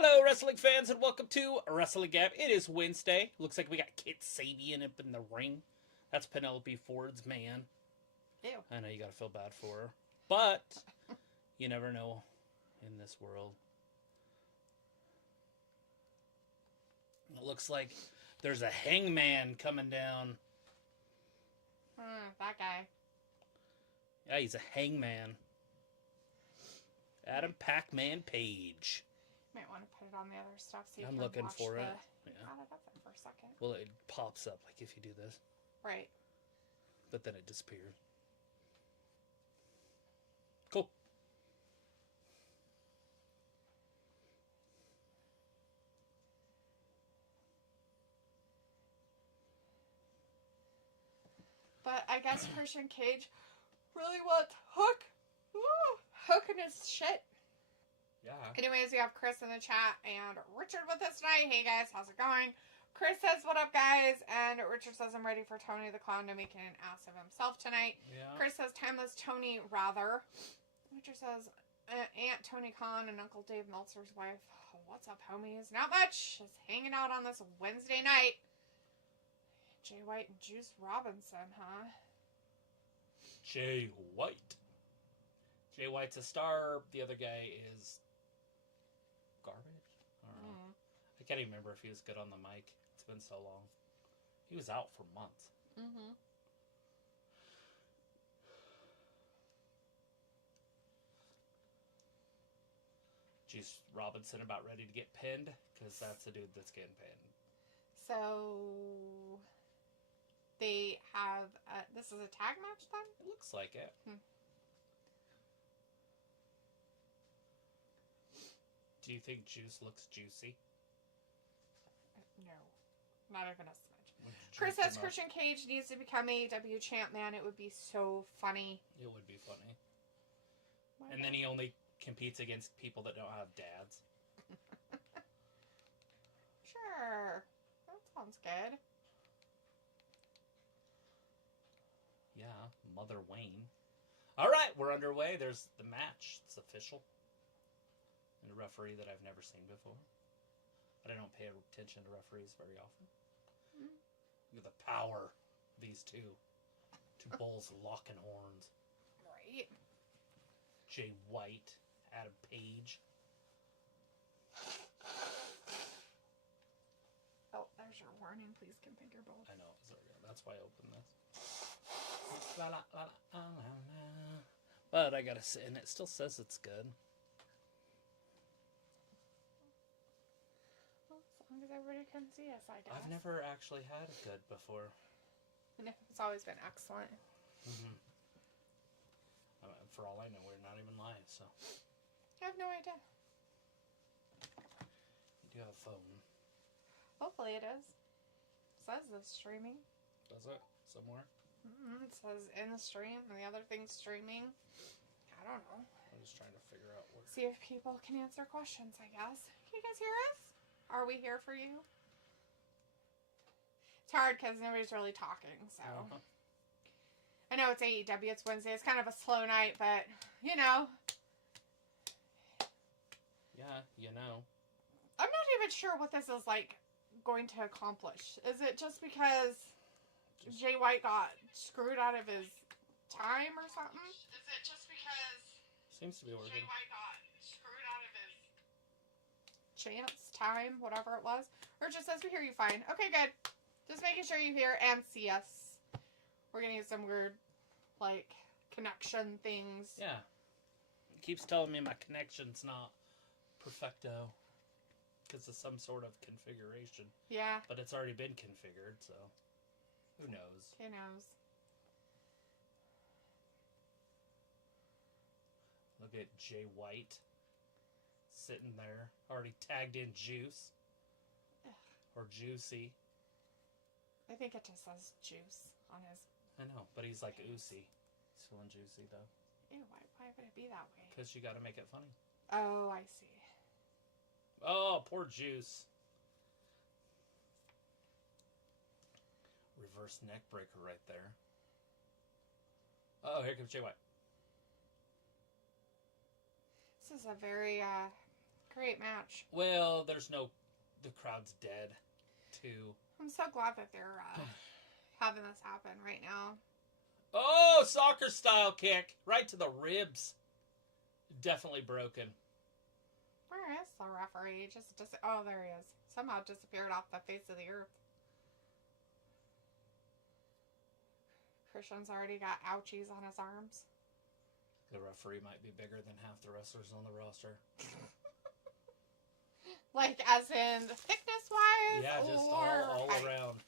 Hello, wrestling fans, and welcome to Wrestling Gap. It is Wednesday. Looks like we got Kit Sabian up in the ring. That's Penelope Ford's man. Ew. I know you gotta feel bad for her. But you never know in this world. It looks like there's a hangman coming down. That guy. Yeah, he's a hangman. Adam Pac-Man Page. Might want to put it on the other stuff so you I'm can looking watch for the... it. Yeah. Add it up there for a second. Well, it pops up like if you do this. Right. But then it disappears. Cool. But I guess Christian Cage really wants Hook. Woo! Hook in his shit. Yeah. Anyways, we have Chris in the chat and Richard with us tonight. Hey guys, how's it going? Chris says, what up guys? And Richard says, I'm ready for Tony the Clown to make an ass of himself tonight. Yeah. Chris says, timeless Tony rather. Richard says, Aunt Tony Khan and Uncle Dave Meltzer's wife. What's up, homies? Not much. Just hanging out on this Wednesday night. Jay White and Juice Robinson, huh? Jay White. Jay White's a star. The other guy is garbage. I don't know. I can't even remember if he was good on the mic. It's been so long. He was out for months. Mm-hmm. Juice Robinson about ready to get pinned because that's the dude that's getting pinned. So they have this is a tag match then? It looks like it. Do you think Juice looks juicy? No. Not even a smidge. Chris says Christian Cage needs to become AEW champ, man. It would be so funny. It would be funny. Why And then he only competes against people that don't have dads. Sure. That sounds good. Yeah, Mother Wayne. All right, we're underway. There's the match. It's official. And a referee that I've never seen before. But I don't pay attention to referees very often. Look at the power of these two. Two bulls locking horns. Right. Jay White, Adam Page. Oh, there's your warning. Please configure both. I know, sorry, that's why I opened this. But I gotta say, and it still says it's good. Well, as long as everybody can see us, I guess. I've never actually had a good before. No, it's always been excellent. For all I know, we're not even live, so. I have no idea. You do have a phone. Hopefully it is. It says this streaming. Does it? Somewhere? It says in the stream, and the other thing's streaming. I don't know. I'm just trying to figure out where. See if people can answer questions, I guess. Can you guys hear us? Are we here for you? It's hard because nobody's really talking, so. I know it's AEW, it's Wednesday. It's kind of a slow night, but, you know. Yeah, you know. I'm not even sure what this is, like, going to accomplish. Is it just because Jay White got screwed out of his time or something? Is it just because Seems to be working. Jay White got screwed out of his chance, time, whatever it was? Or it just says we hear you fine. Okay, good. Just making sure you hear and see us. We're getting some weird, like, connection things. Yeah. It keeps telling me my connection's not perfecto. Because of some sort of configuration. Yeah. But it's already been configured, so who knows? Who knows? Look at Jay White sitting there, already tagged in Juice. Ugh. Or Juicy. I think it just says juice on his... I know, but he's like Oozy. He's feeling juicy, though. Ew, why would it be that way? Because you gotta make it funny. Oh, I see. Oh, poor Juice. Reverse neck breaker right there. Oh, here comes Jay White. This is a very Great match. Well, the crowd's dead, too. I'm so glad that they're having this happen right now. Oh, soccer style kick. Right to the ribs. Definitely broken. Where is the referee? Oh, there he is. Somehow disappeared off the face of the earth. Christian's already got ouchies on his arms. The referee might be bigger than half the wrestlers on the roster. Like, as in thickness-wise? Yeah, just all around.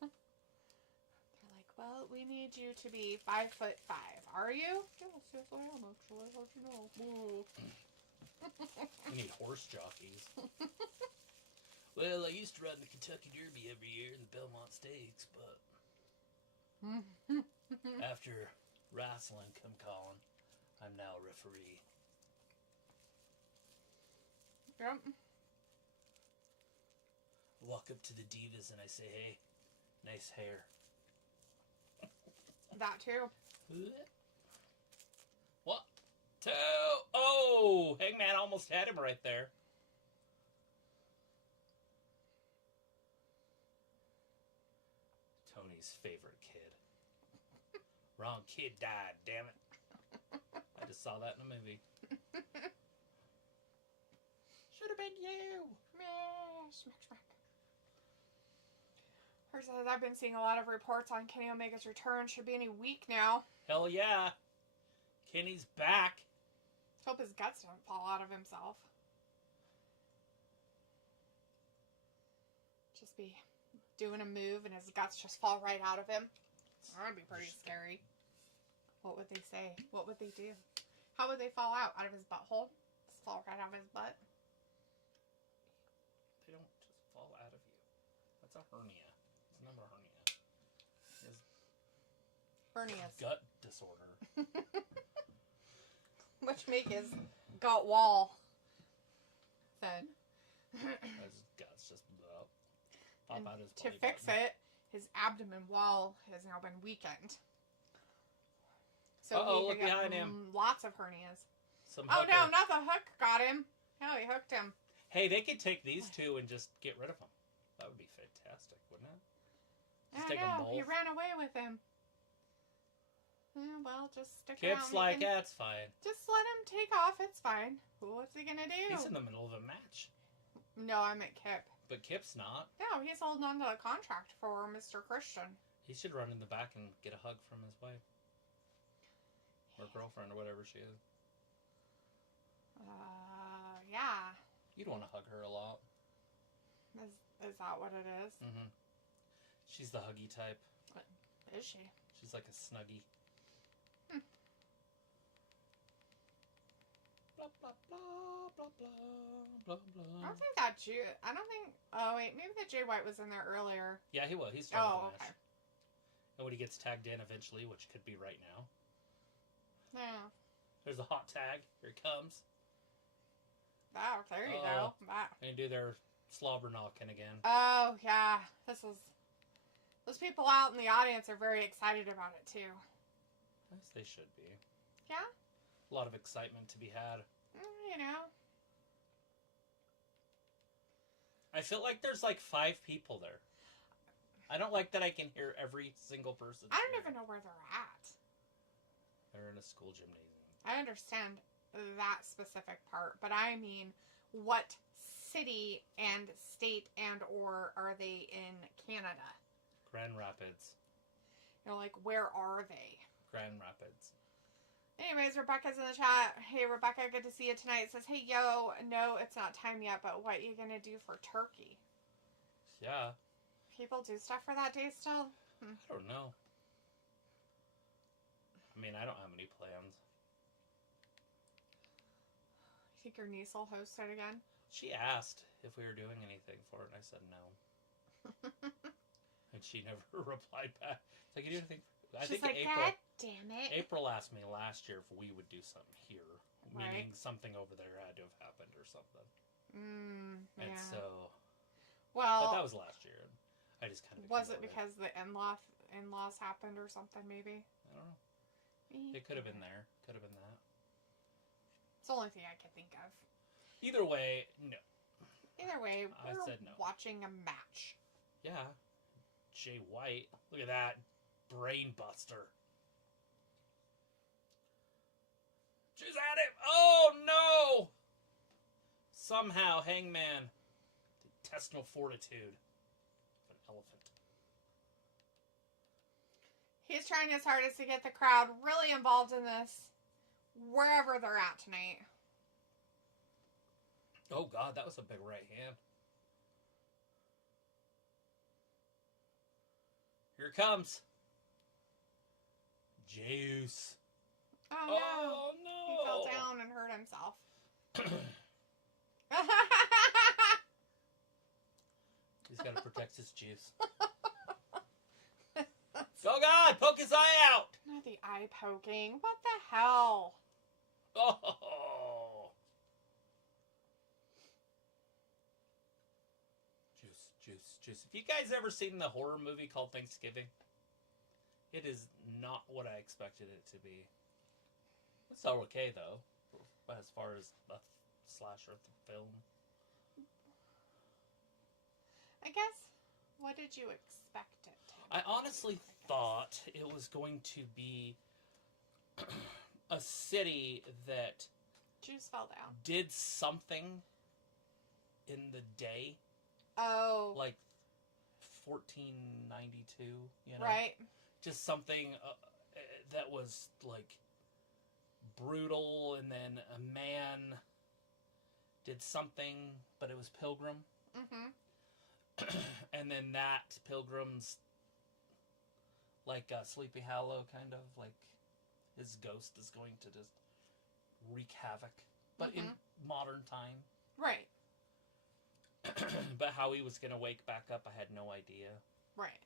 They're like, well, we need you to be 5'5". Are you? Yes, I am, actually. How'd you know? We need horse jockeys. Well, I used to run the Kentucky Derby every year in the Belmont Stakes, but after wrestling come calling, I'm now a referee. Yep. Walk up to the divas and I say, hey, nice hair. That too. What? Two. Oh, Hangman almost had him right there. Tony's favorite kid. Wrong kid died, damn it. I just saw that in a movie. Should have been you. Smack, smack. I've been seeing a lot of reports on Kenny Omega's return. Should be any week now. Hell yeah. Kenny's back. Hope his guts don't fall out of himself. Just be doing a move and his guts just fall right out of him. That would be pretty scary. What would they say? What would they do? How would they fall out? Out of his butthole? Just fall right out of his butt? They don't just fall out of you. That's a hernia. It's not a hernia. His Hernias. gut disorder. Which make his gut wall thin. His guts just pop out his To fix it, his abdomen wall has now been weakened. So look behind him. Lots of hernias. Some Oh hooker. no, not the hook got him. No, he hooked him. Hey, they could take these two and just get rid of them. That would be fantastic, wouldn't it? Just take them No, both. he ran away with him. Well, just stick Kip's around. like, yeah, it's fine. Just let him take off. It's fine. What's he gonna do? He's in the middle of a match. No, I meant Kip. But Kip's not. No, he's holding on to a contract for Mr. Christian. He should run in the back and get a hug from his wife. Or girlfriend, or whatever she is. Yeah. You'd want to hug her a lot. Is that what it is? Mm-hmm. She's the huggy type. Is she? She's like a snuggie. Blah, blah, blah, blah, blah, blah, blah. I don't think that I don't think... Oh, wait. Maybe that Jay White was in there earlier. Yeah, he was. He started the match. Okay. And when he gets tagged in eventually, which could be right now. Yeah. There's a hot tag. Here it comes. Oh, there you go. Wow. And do their slobber knocking again. Oh, yeah. Those people out in the audience are very excited about it, too. Yes, they should be. Yeah? A lot of excitement to be had. You know. I feel like there's like 5 people there. I don't like that I can hear every single person. I don't even know where they're at. They're in a school gymnasium. I understand that specific part, but I mean, what city and state and or are they in Canada? Grand Rapids. You know, like, where are they? Grand Rapids. Anyways, Rebecca's in the chat. Hey, Rebecca, good to see you tonight. It says, hey, yo, no, it's not time yet, but what you gonna do for turkey? Yeah. People do stuff for that day still? I don't know. I mean, I don't have any plans. You think your niece will host it again? She asked if we were doing anything for it, and I said no. And she never replied back. It's like, you do anything? She's like, God damn it. April asked me last year if we would do something here. Right. Meaning something over there had to have happened or something. Yeah. And so... Well... But that was last year. I just kind of... Was it because the in-laws happened or something, maybe? I don't know. It could have been there. Could have been that. It's the only thing I could think of. Either way, no. Either way, I we're said no. watching a match. Yeah. Jay White. Look at that. Brain buster. She's at him. Oh, no! Somehow, Hangman. The intestinal fortitude of an elephant. He's trying his hardest to get the crowd really involved in this, wherever they're at tonight. Oh, God, that was a big right hand. Here it comes. Juice. Oh, no. Oh, no. He fell down and hurt himself. He's got to protect his juice. Oh, God, poke his eye out. Not the eye poking. What the hell? Oh. Juice. Have you guys ever seen the horror movie called Thanksgiving? It is not what I expected it to be. It's all okay, though, as far as a slasher film. I guess, what did you expect it to be? I honestly thought it was going to be a city that Juice fell down. did something in the day. Oh. Like 1492, you know? Right. Just something that was, like, brutal, and then a man did something, but it was Pilgrim. Mm-hmm. And then that Pilgrim's, like, Sleepy Hollow, kind of, like, his ghost is going to just wreak havoc. But in modern time. Right. But how he was going to wake back up, I had no idea. Right.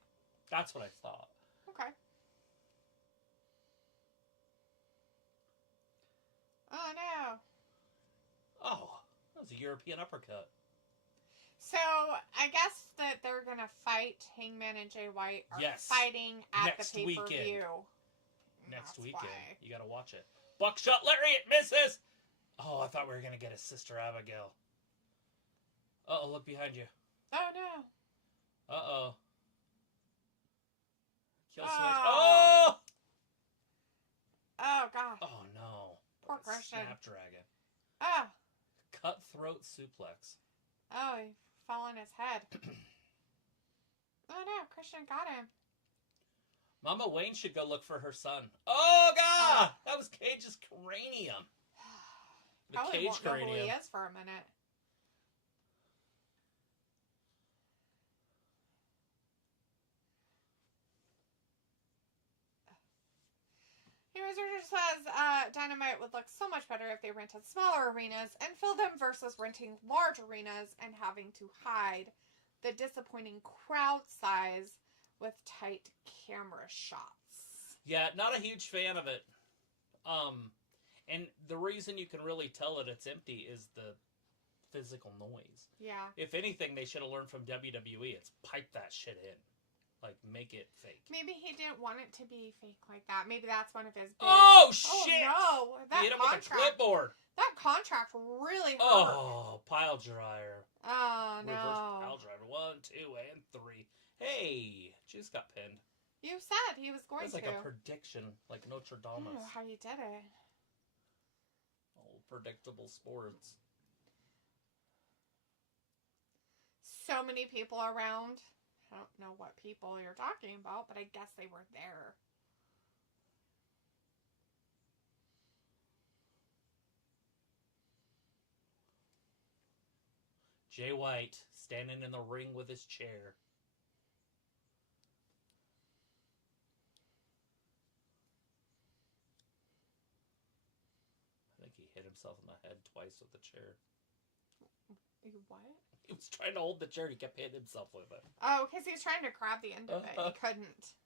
That's what I thought. Okay. Oh, no. Oh, that was a European uppercut. So, I guess that they're going to fight. Hangman and Jay White are fighting at Next the pay-per-view. Next That's weekend. why. You got to watch it. Buckshot Lariat misses! Oh, I thought we were going to get a Sister Abigail. Uh-oh, look behind you. Oh, no. Uh-oh. Kill switch. Oh! Oh, God. Oh, no. Poor Christian. Snapdragon. Oh. Cutthroat suplex. Oh, he fell on his head. Oh, no. Christian got him. Mama Wayne should go look for her son. Oh, God! That was Cage's cranium. The Probably Cage won't know cranium. who he is for a minute. He researcher says Dynamite would look so much better if they rented smaller arenas and filled them versus renting large arenas and having to hide the disappointing crowd size with tight camera shots. Yeah, not a huge fan of it. And the reason you can really tell that it's empty is the physical noise. Yeah. If anything, they should have learned from WWE. It's pipe that shit in. Like, make it fake. Maybe he didn't want it to be fake like that. Maybe that's one of his big... Oh, shit! Oh, no! That he hit him with a clipboard. That contract really hurt. Oh, pile dryer. Oh, no. Reverse pile driver. 1, 2, and 3. Hey, Juice got pinned. You said he was going It was like a prediction, like Notre I don't Dame. know how you did it. Oh, predictable sports. So many people around. I don't know what people you're talking about, but I guess they were there. Jay White standing in the ring with his chair. I think he hit himself in the head twice with the chair. What? He was trying to hold the chair. He kept hitting himself with it. Oh, because he was trying to grab the end of it. He couldn't.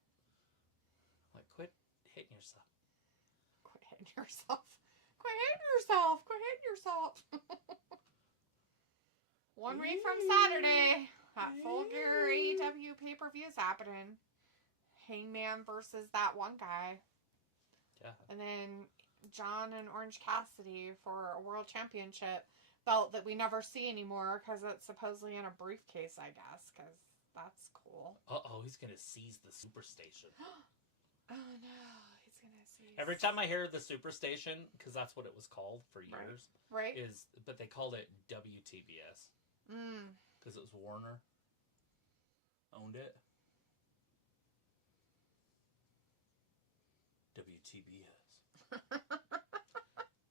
Like, quit hitting yourself. Quit hitting yourself. Quit hitting yourself. Quit hitting yourself. 1 week from Saturday, that Full Gear AEW pay-per-view is happening. Hangman versus that one guy. Yeah. And then John and Orange Cassidy for a world championship belt that we never see anymore because it's supposedly in a briefcase, I guess, because that's cool. Uh-oh, he's going to seize the Superstation. Oh, no. He's going to seize... Every time I hear the Superstation, because that's what it was called for years, right? But they called it WTBS. Because it was Warner. Owned it. WTBS.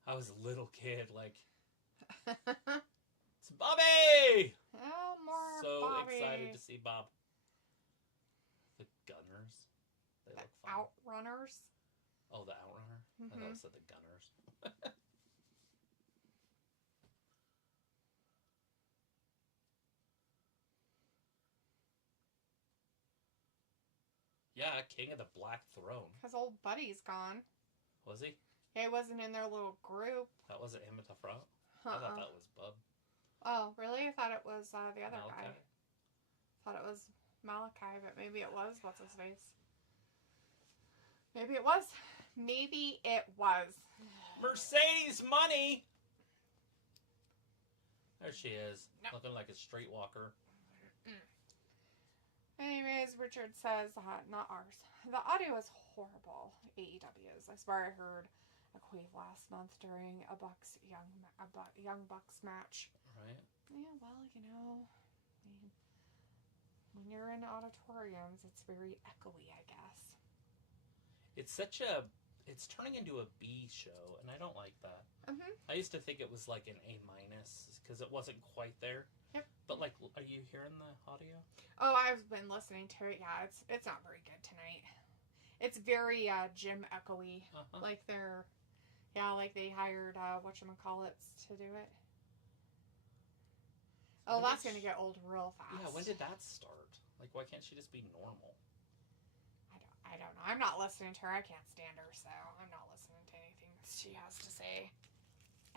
I was a little kid, like, it's Bobby! Oh, more so Bobby. Excited to see Bob. The Gunners. They look fun. Outrunners? Oh, the Outrunner? I thought it said the Gunners. Yeah, King of the Black Throne. Because old Buddy's gone. Was he? Yeah, he wasn't in their little group. That wasn't him at the front? I thought that was Bub. Oh, really? I thought it was the other Malachi. guy. Thought it was Malachi, but maybe it was. What's his face? Maybe it was. Maybe it was. Mercedes Money! There she is. No. Looking like a streetwalker. Anyways, Richard says, not ours. The audio is horrible. AEW's. I swear I heard a quave last month during a Young Bucks match. Right. Yeah, well, when you're in auditoriums, it's very echoey, I guess. It's turning into a B show, and I don't like that. I used to think it was like an A- because it wasn't quite there. Yep. But like, are you hearing the audio? Oh, I've been listening to it. Yeah, it's not very good tonight. It's very gym echoey. Like like they hired whatchamacallits to do it. Oh, that's gonna get old real fast. Yeah, when did that start? Like, why can't she just be normal? I don't know. I'm not listening to her. I can't stand her, so I'm not listening to anything she has to say.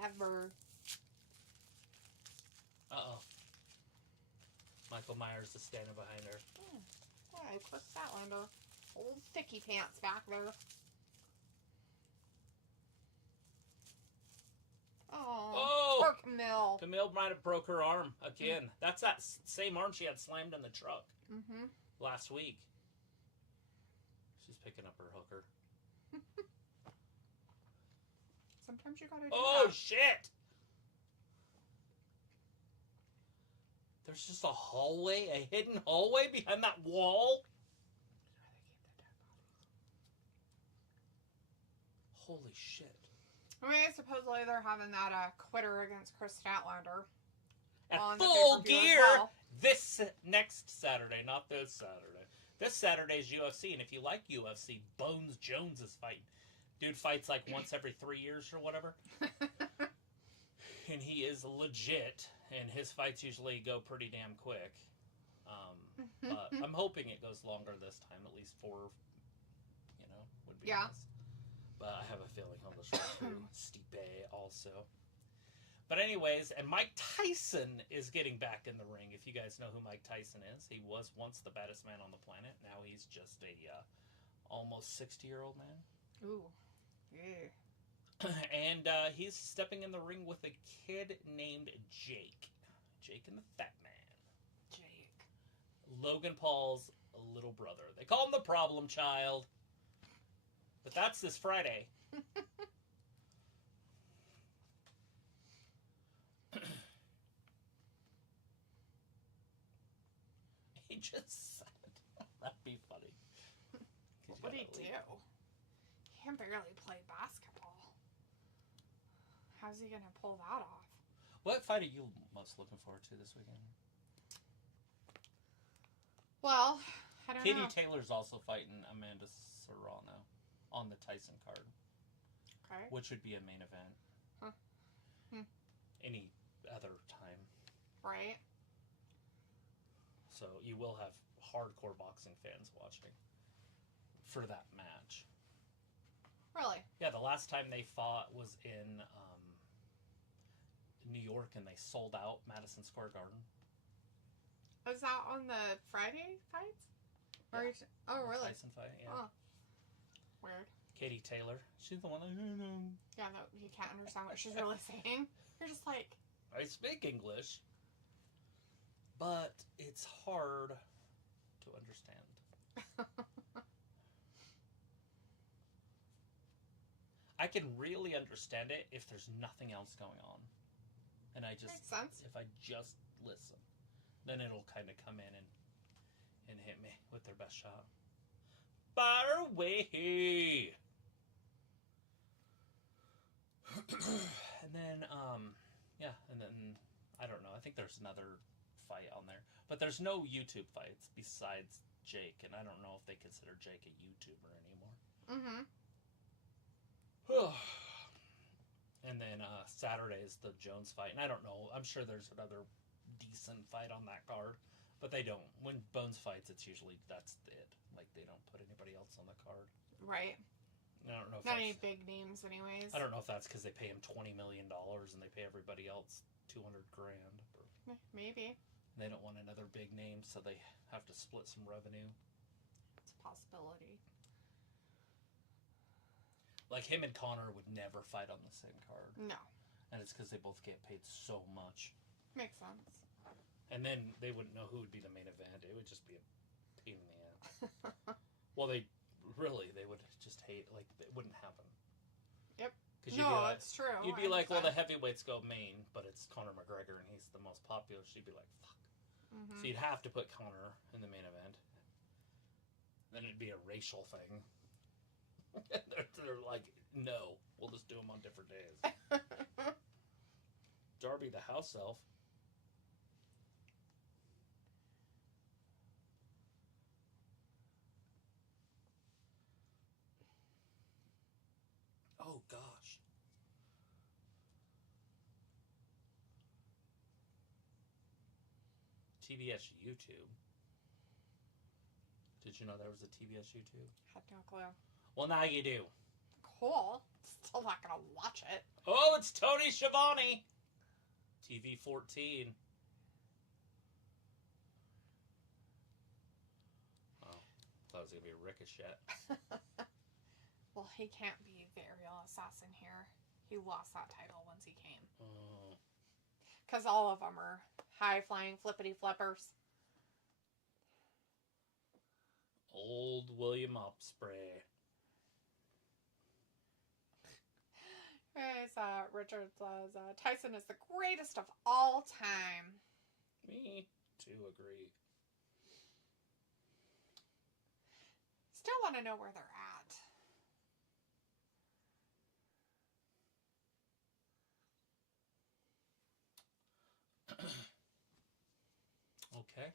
Ever. Uh-oh. Michael Myers is standing behind her. I clicked that window. Old thicky pants back there. Oh, poor Camille. Camille might have broke her arm again. That's that same arm she had slammed in the truck last week. She's picking up her hooker. Sometimes you gotta do that. Shit! There's just a hallway, a hidden hallway behind that wall? Holy shit. I mean, supposedly they're having that quitter against Chris Statlander. At Full Gear this next Saturday, not this Saturday. This Saturday's UFC, and if you like UFC, Bones Jones is fighting. Dude fights like once every 3 years or whatever. And he is legit, and his fights usually go pretty damn quick. But I'm hoping it goes longer this time, at least 4, would be nice. But I have a feeling he'll just run through Stipe also. But anyways, and Mike Tyson is getting back in the ring. If you guys know who Mike Tyson is, he was once the baddest man on the planet. Now he's just a almost 60-year-old man. Ooh, yeah. And he's stepping in the ring with a kid named Jake. Jake and the Fat Man. Jake. Logan Paul's little brother. They call him the problem child. But that's this Friday. He just said, that'd be funny. What did he do? He can barely play basketball. How's he gonna pull that off? What fight are you most looking forward to this weekend? Well, I don't know. Katie Taylor's also fighting Amanda Serrano on the Tyson card. Okay. Which would be a main event. Any other time. Right. So you will have hardcore boxing fans watching for that match. Really? Yeah, the last time they fought was in New York, and they sold out Madison Square Garden. Was that on the Friday fights? Yeah. Oh, really? Tyson fight, yeah. Oh. Weird. Katie Taylor. She's the one that... Yeah, no, you can't understand what she's really saying. You're just like... I speak English, but it's hard to understand. I can really understand it if there's nothing else going on. And I just... Makes sense. If I just listen, then it'll kind of come in and hit me with their best shot. Fire away! And then, and then, I don't know, I think there's another fight on there. But there's no YouTube fights besides Jake, and I don't know if they consider Jake a YouTuber anymore. Mm-hmm. And then Saturday is the Jones fight, and I don't know, I'm sure there's another decent fight on that card, but they don't. When Bones fights, it's usually, that's it. Like, they don't put anybody else on the card. Right. I don't know if Not any big names, anyways. I don't know if that's because they pay him $20 million and they pay everybody else $200,000. Maybe. They don't want another big name, so they have to split some revenue. It's a possibility. Like, him and Connor would never fight on the same card. No. And it's because they both get paid so much. Makes sense. And then they wouldn't know who would be the main event. It would just be a pain in the ass. Well, they would just hate, like, it wouldn't happen. Yep. No, like, it's true. You'd be like, well, the heavyweights go main, but it's Conor McGregor and he's the most popular. So you'd be like, fuck. Mm-hmm. So you'd have to put Conor in the main event. Then it'd be a racial thing. they're like, no, we'll just do them on different days. Darby the house elf. Oh, gosh. TBS YouTube. Did you know there was a TBS YouTube? Had no clue. Well, now you do. Cool. Still not gonna watch it. Oh, it's Tony Schiavone. TV 14. Oh, thought it was gonna be a Ricochet. Well, he can't be the aerial assassin here. He lost that title once he came. Because all of them are high-flying flippity flippers. Old William Ospreay. Richard says, Tyson is the greatest of all time. Me too agree. Still want to know where they're at. Okay.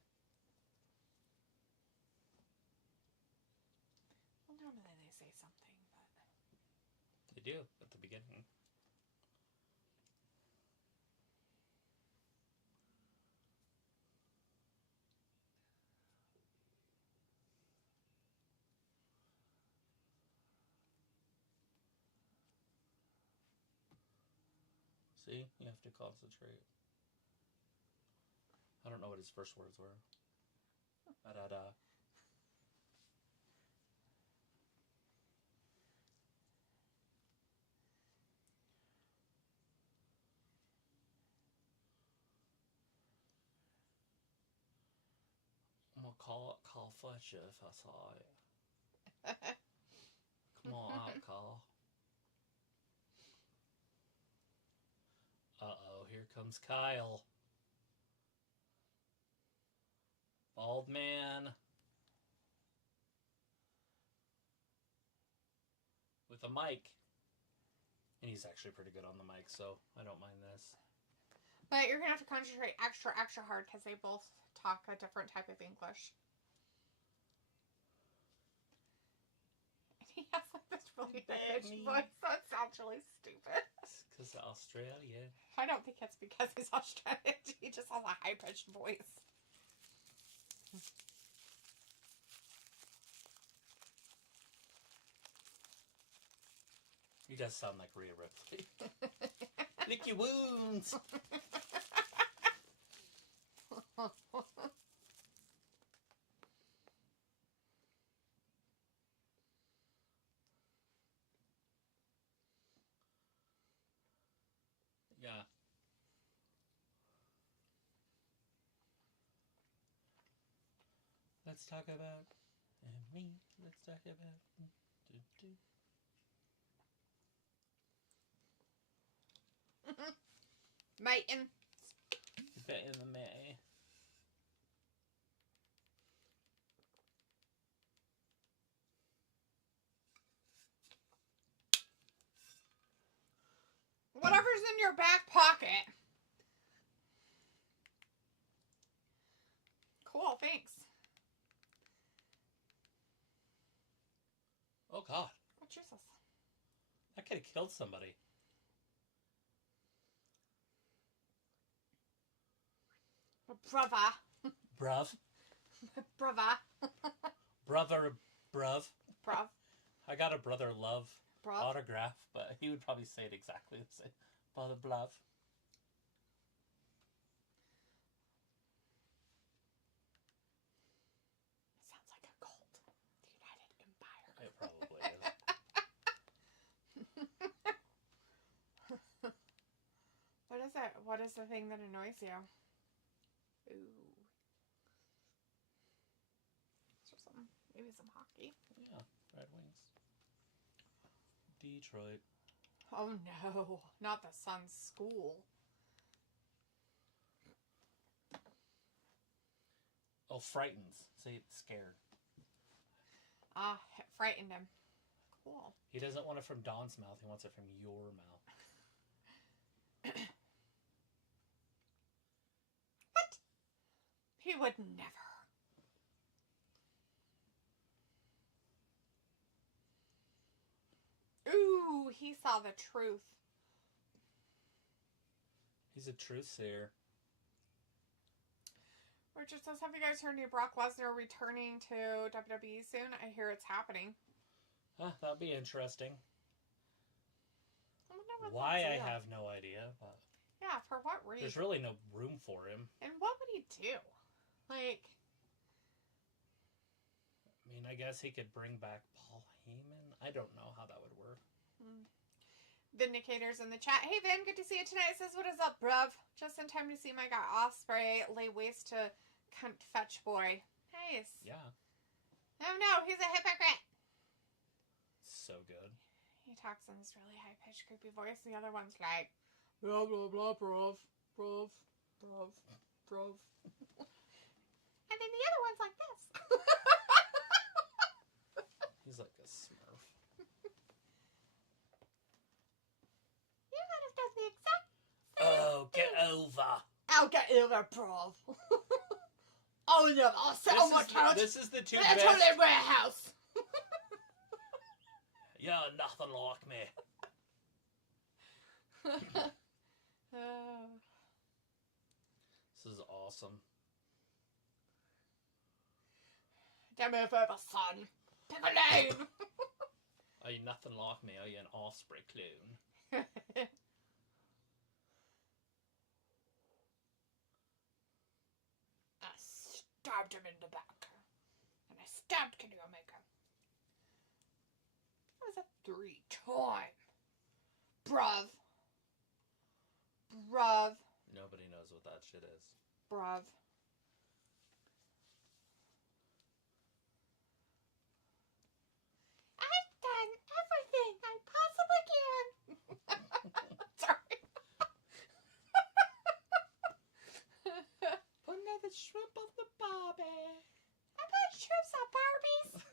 Well, normally they say something, but... They do, at the beginning. See? You have to concentrate. I don't know what his first words were. Da-da-da. I'm gonna call Fletcher if I saw it. Come on out, Carl. Uh-oh, here comes Kyle. Bald man. With a mic. And he's actually pretty good on the mic, so I don't mind this. But you're going to have to concentrate extra, extra hard because they both talk a different type of English. And he has like this really British voice that sounds really stupid. It's because of Australia. I don't think it's because he's Australian. He just has a high-pitched voice. He does sound like Rhea Ripley. Lick your wounds. Let's talk about me. Let's talk about. Mating. Bet in the May. Whatever's in your back pocket. Cool, thanks. Oh, God. Oh, Jesus. That could have killed somebody. Brother. Bruv. Brother. Brother, bruv. Bruv. I got a Brother Love Bruv. autograph, but he would probably say it exactly the same. Brother Bluff. Sounds like a cult. The United Empire. It probably is. What is it? What is the thing that annoys you? Ooh. Is there something? Maybe some hockey? Yeah, Red Wings. Detroit. Oh no, not the Sun's school. Oh, frightens. Say it's scared. Ah, it frightened him. Cool. He doesn't want it from Don's mouth. He wants it from your mouth. What? He would never. Ooh, he saw the truth. He's a truth sayer. Richard says, have you guys heard new Brock Lesnar returning to WWE soon? I hear it's happening. That'd be interesting. I wonder what Why, that's I about. have no idea. But Yeah, for what reason? there's really no room for him. And what would he do? Like, I mean, I guess he could bring back Paul Heyman. I don't know how that would work. Vindicators in the chat. Hey, Vin, good to see you tonight. Says, what is up, bruv? Just in time to see my guy Osprey lay waste to cunt fetch boy. Nice. Yeah. Oh no, he's a hypocrite. So good. He talks in this really high-pitched, creepy voice. The other one's like, blah, blah, blah, bruv, bruv, bruv, bruv. And then the other one's like this. He's like a smurf. You could have done the exact same Oh, get thing. over. I'll get over, bruv. Oh no, I'll sell my couch. This is the two That's best. a warehouse. You're nothing like me. This is awesome. Damn it, over, son. Pick a name. Are you nothing like me? Are you an Osprey clone? I stabbed him in the back. And I stabbed Kenny Omega. That was a 3-time. Bruv. Bruv. Nobody knows what that shit is. Bruv. I've done everything I possibly can. Sorry. Put another shrimp on the barbie. I put shrimps on Barbies.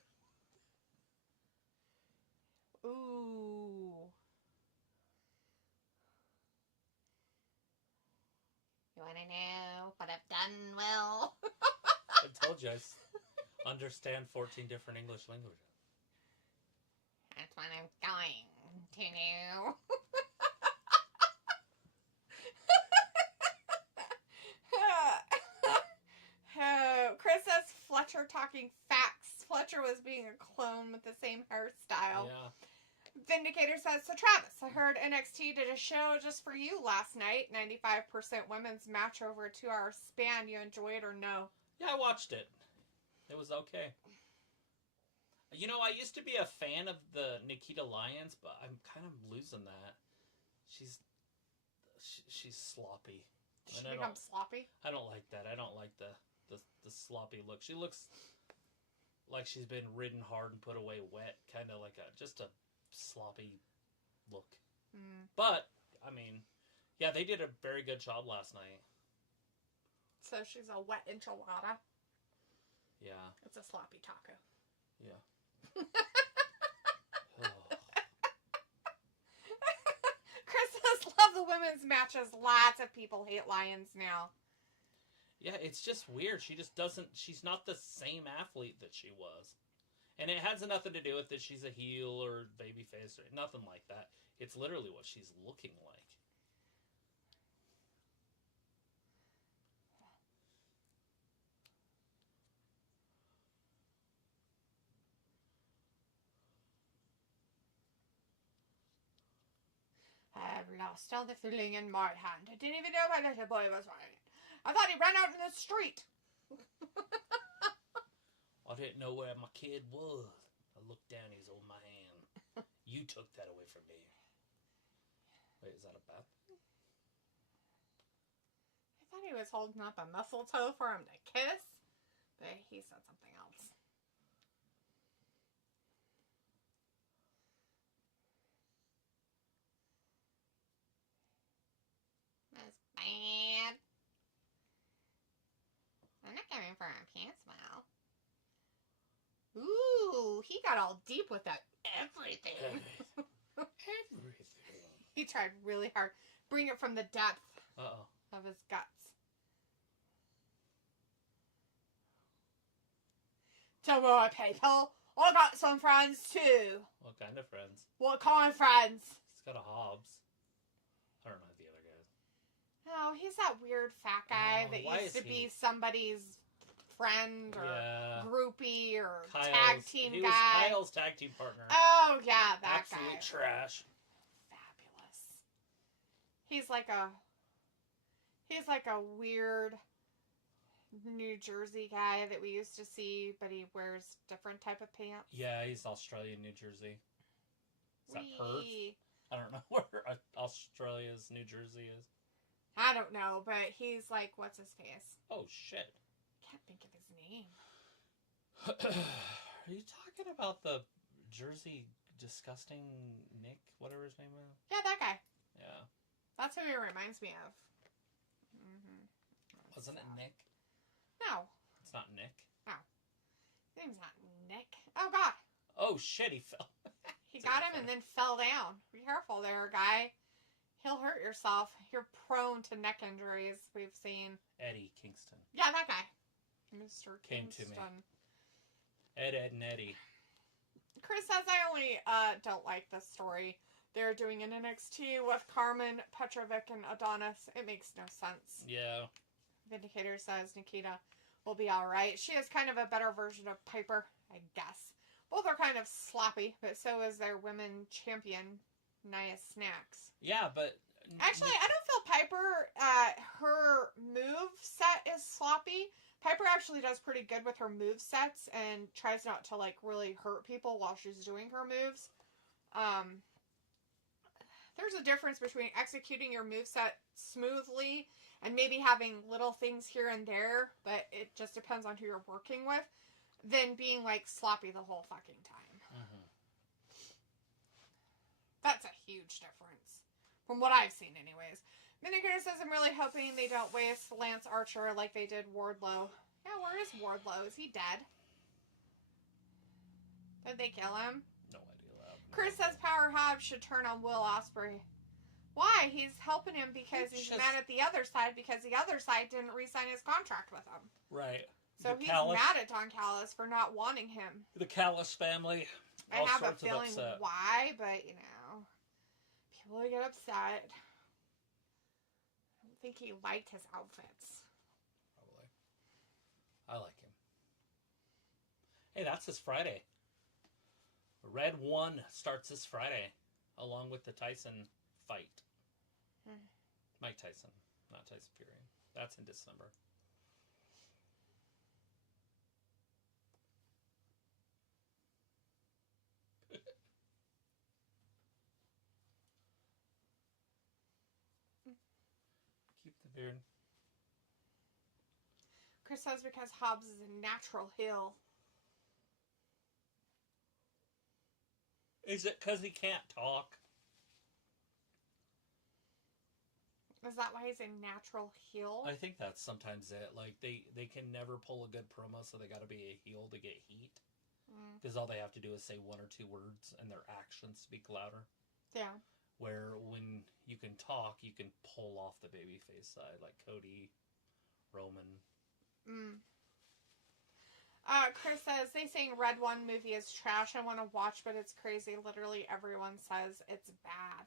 Ooh. You want to know what I've done well? I told you I understand 14 different English languages. That's what I'm going to do. Chris says Fletcher talking facts. Fletcher was being a clone with the same hairstyle. Yeah. Vindicator says, so Travis, I heard NXT did a show just for you last night. 95% women's match over a 2-hour span. You enjoy it or no? Yeah, I watched it. It was okay. You know, I used to be a fan of the Nikita Lyons, but I'm kind of losing that. She's sloppy. She And become sloppy? I don't like that. I don't like the sloppy look. She looks like she's been ridden hard and put away wet, kind of like just a sloppy look. But I mean, yeah, they did a very good job last night. So she's a wet enchilada. Yeah, it's a sloppy taco. Yeah. Chris says, love the women's matches. Lots of people hate Lions now. Yeah, it's just weird. She just doesn't... She's not the same athlete that she was. And it has nothing to do with that she's a heel or babyface or nothing like that. It's literally what she's looking like. I've lost all the feeling in my hand. I didn't even know my little boy was wearing it. I thought he ran out in the street. I didn't know where my kid was. I looked down, he's on my hand. You took that away from me. Wait, is that a bad thing? I thought he was holding up a mistletoe for him to kiss, but he said something else. That's bad. I'm not coming for a pants smile. Ooh, he got all deep with that everything. Everything. He tried really hard. Bring it from the depth of his guts. Don't worry, people. I got some friends too. What kind of friends? What kind of friends? He's got a Hobbs. I don't know the other guys. Oh, he's that weird fat guy that used to be somebody's friend or groupie or tag team he guy. Was Kyle's tag team partner. Oh, yeah, that Absolute guy. Trash. Fabulous. He's like a weird New Jersey guy that we used to see, but he wears different type of pants. Yeah, he's Australian, New Jersey. Is that Perth? I don't know where Australia's New Jersey is. I don't know, but he's like, what's his face? Oh, shit. Can't think of his name. Are you talking about the Jersey disgusting Nick, whatever his name is? Yeah, that guy. Yeah. That's who he reminds me of. Wasn't it Nick? No. It's not Nick? No. His name's not Nick. Oh, God. Oh, shit, he fell. He got him and then fell down. Be careful there, guy. He'll hurt yourself. You're prone to neck injuries, we've seen. Eddie Kingston. Yeah, that guy. Mr. Came Kingston. to me. Ed, and Eddie. Chris says, I only don't like this story. They're doing an NXT with Carmen, Petrovic, and Adonis. It makes no sense. Yeah. Vindicator says Nikita will be alright. She is kind of a better version of Piper, I guess. Both are kind of sloppy, but so is their women champion, Nia Snax. Yeah, but... Actually, I don't feel Piper, her move set is sloppy. Piper actually does pretty good with her move sets and tries not to, like, really hurt people while she's doing her moves. There's a difference between executing your moveset smoothly and maybe having little things here and there, but it just depends on who you're working with, than being, like, sloppy the whole fucking time. Mm-hmm. That's a huge difference. From what I've seen, anyways. Minigator says, I'm really hoping they don't waste Lance Archer like they did Wardlow. Yeah, where is Wardlow? Is he dead? Did they kill him? No idea. Chris says Power Hobbs should turn on Will Ospreay. Why? He's helping him because he's mad at the other side because the other side didn't re-sign his contract with him. Right. So he's mad at Don Callis for not wanting him. The Callis family. I have a feeling why, but, you know, people get upset. I don't think he liked his outfits. Probably. I like him. Hey, that's this Friday. Red 1 starts this Friday, along with the Tyson fight. Mike Tyson, not Tyson Fury. That's in December. Keep the beard. Chris says because Hobbs is a natural heel. Is it because he can't talk? Is that why he's a natural heel? I think that's sometimes it. Like, they can never pull a good promo, so they got to be a heel to get heat. Because all they have to do is say one or two words, and their actions speak louder. Yeah. Where when you can talk, you can pull off the babyface side, like Cody, Roman. Chris says, they saying Red One movie is trash. I want to watch, but it's crazy. Literally everyone says it's bad.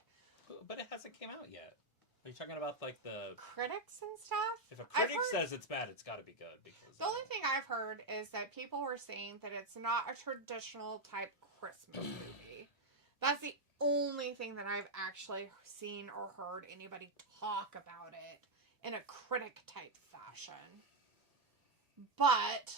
But it hasn't came out yet. Are you talking about, like, the... critics and stuff? If a critic says it's bad, it's got to be good. Because the only thing I've heard is that people were saying that it's not a traditional type Christmas movie. That's the only thing that I've actually seen or heard anybody talk about it in a critic type fashion. But...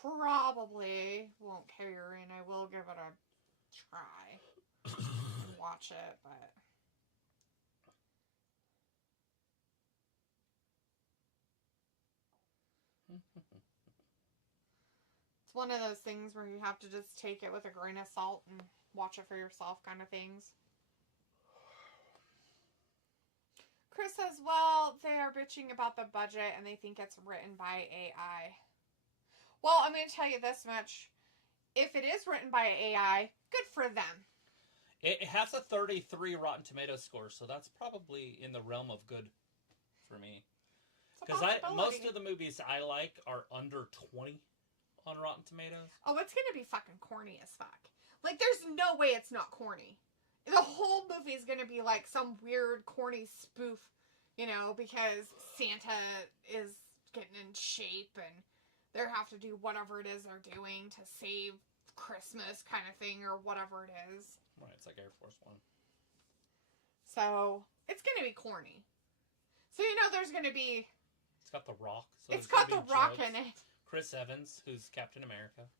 probably won't care, and I will give it a try and watch it, but it's one of those things where you have to just take it with a grain of salt and watch it for yourself kind of things. Chris says, well, they are bitching about the budget and they think it's written by AI. Well, I'm going to tell you this much. If it is written by AI, good for them. It has a 33 Rotten Tomatoes score, so that's probably in the realm of good for me. Because most of the movies I like are under 20 on Rotten Tomatoes. Oh, it's going to be fucking corny as fuck. Like, there's no way it's not corny. The whole movie is going to be like some weird, corny spoof, you know, because Santa is getting in shape and they have to do whatever it is they're doing to save Christmas kind of thing or whatever it is. Right, it's like Air Force One. So, it's going to be corny. So, you know, there's going to be... It's got The Rock. So it's got The Rock in it. Chris Evans, who's Captain America.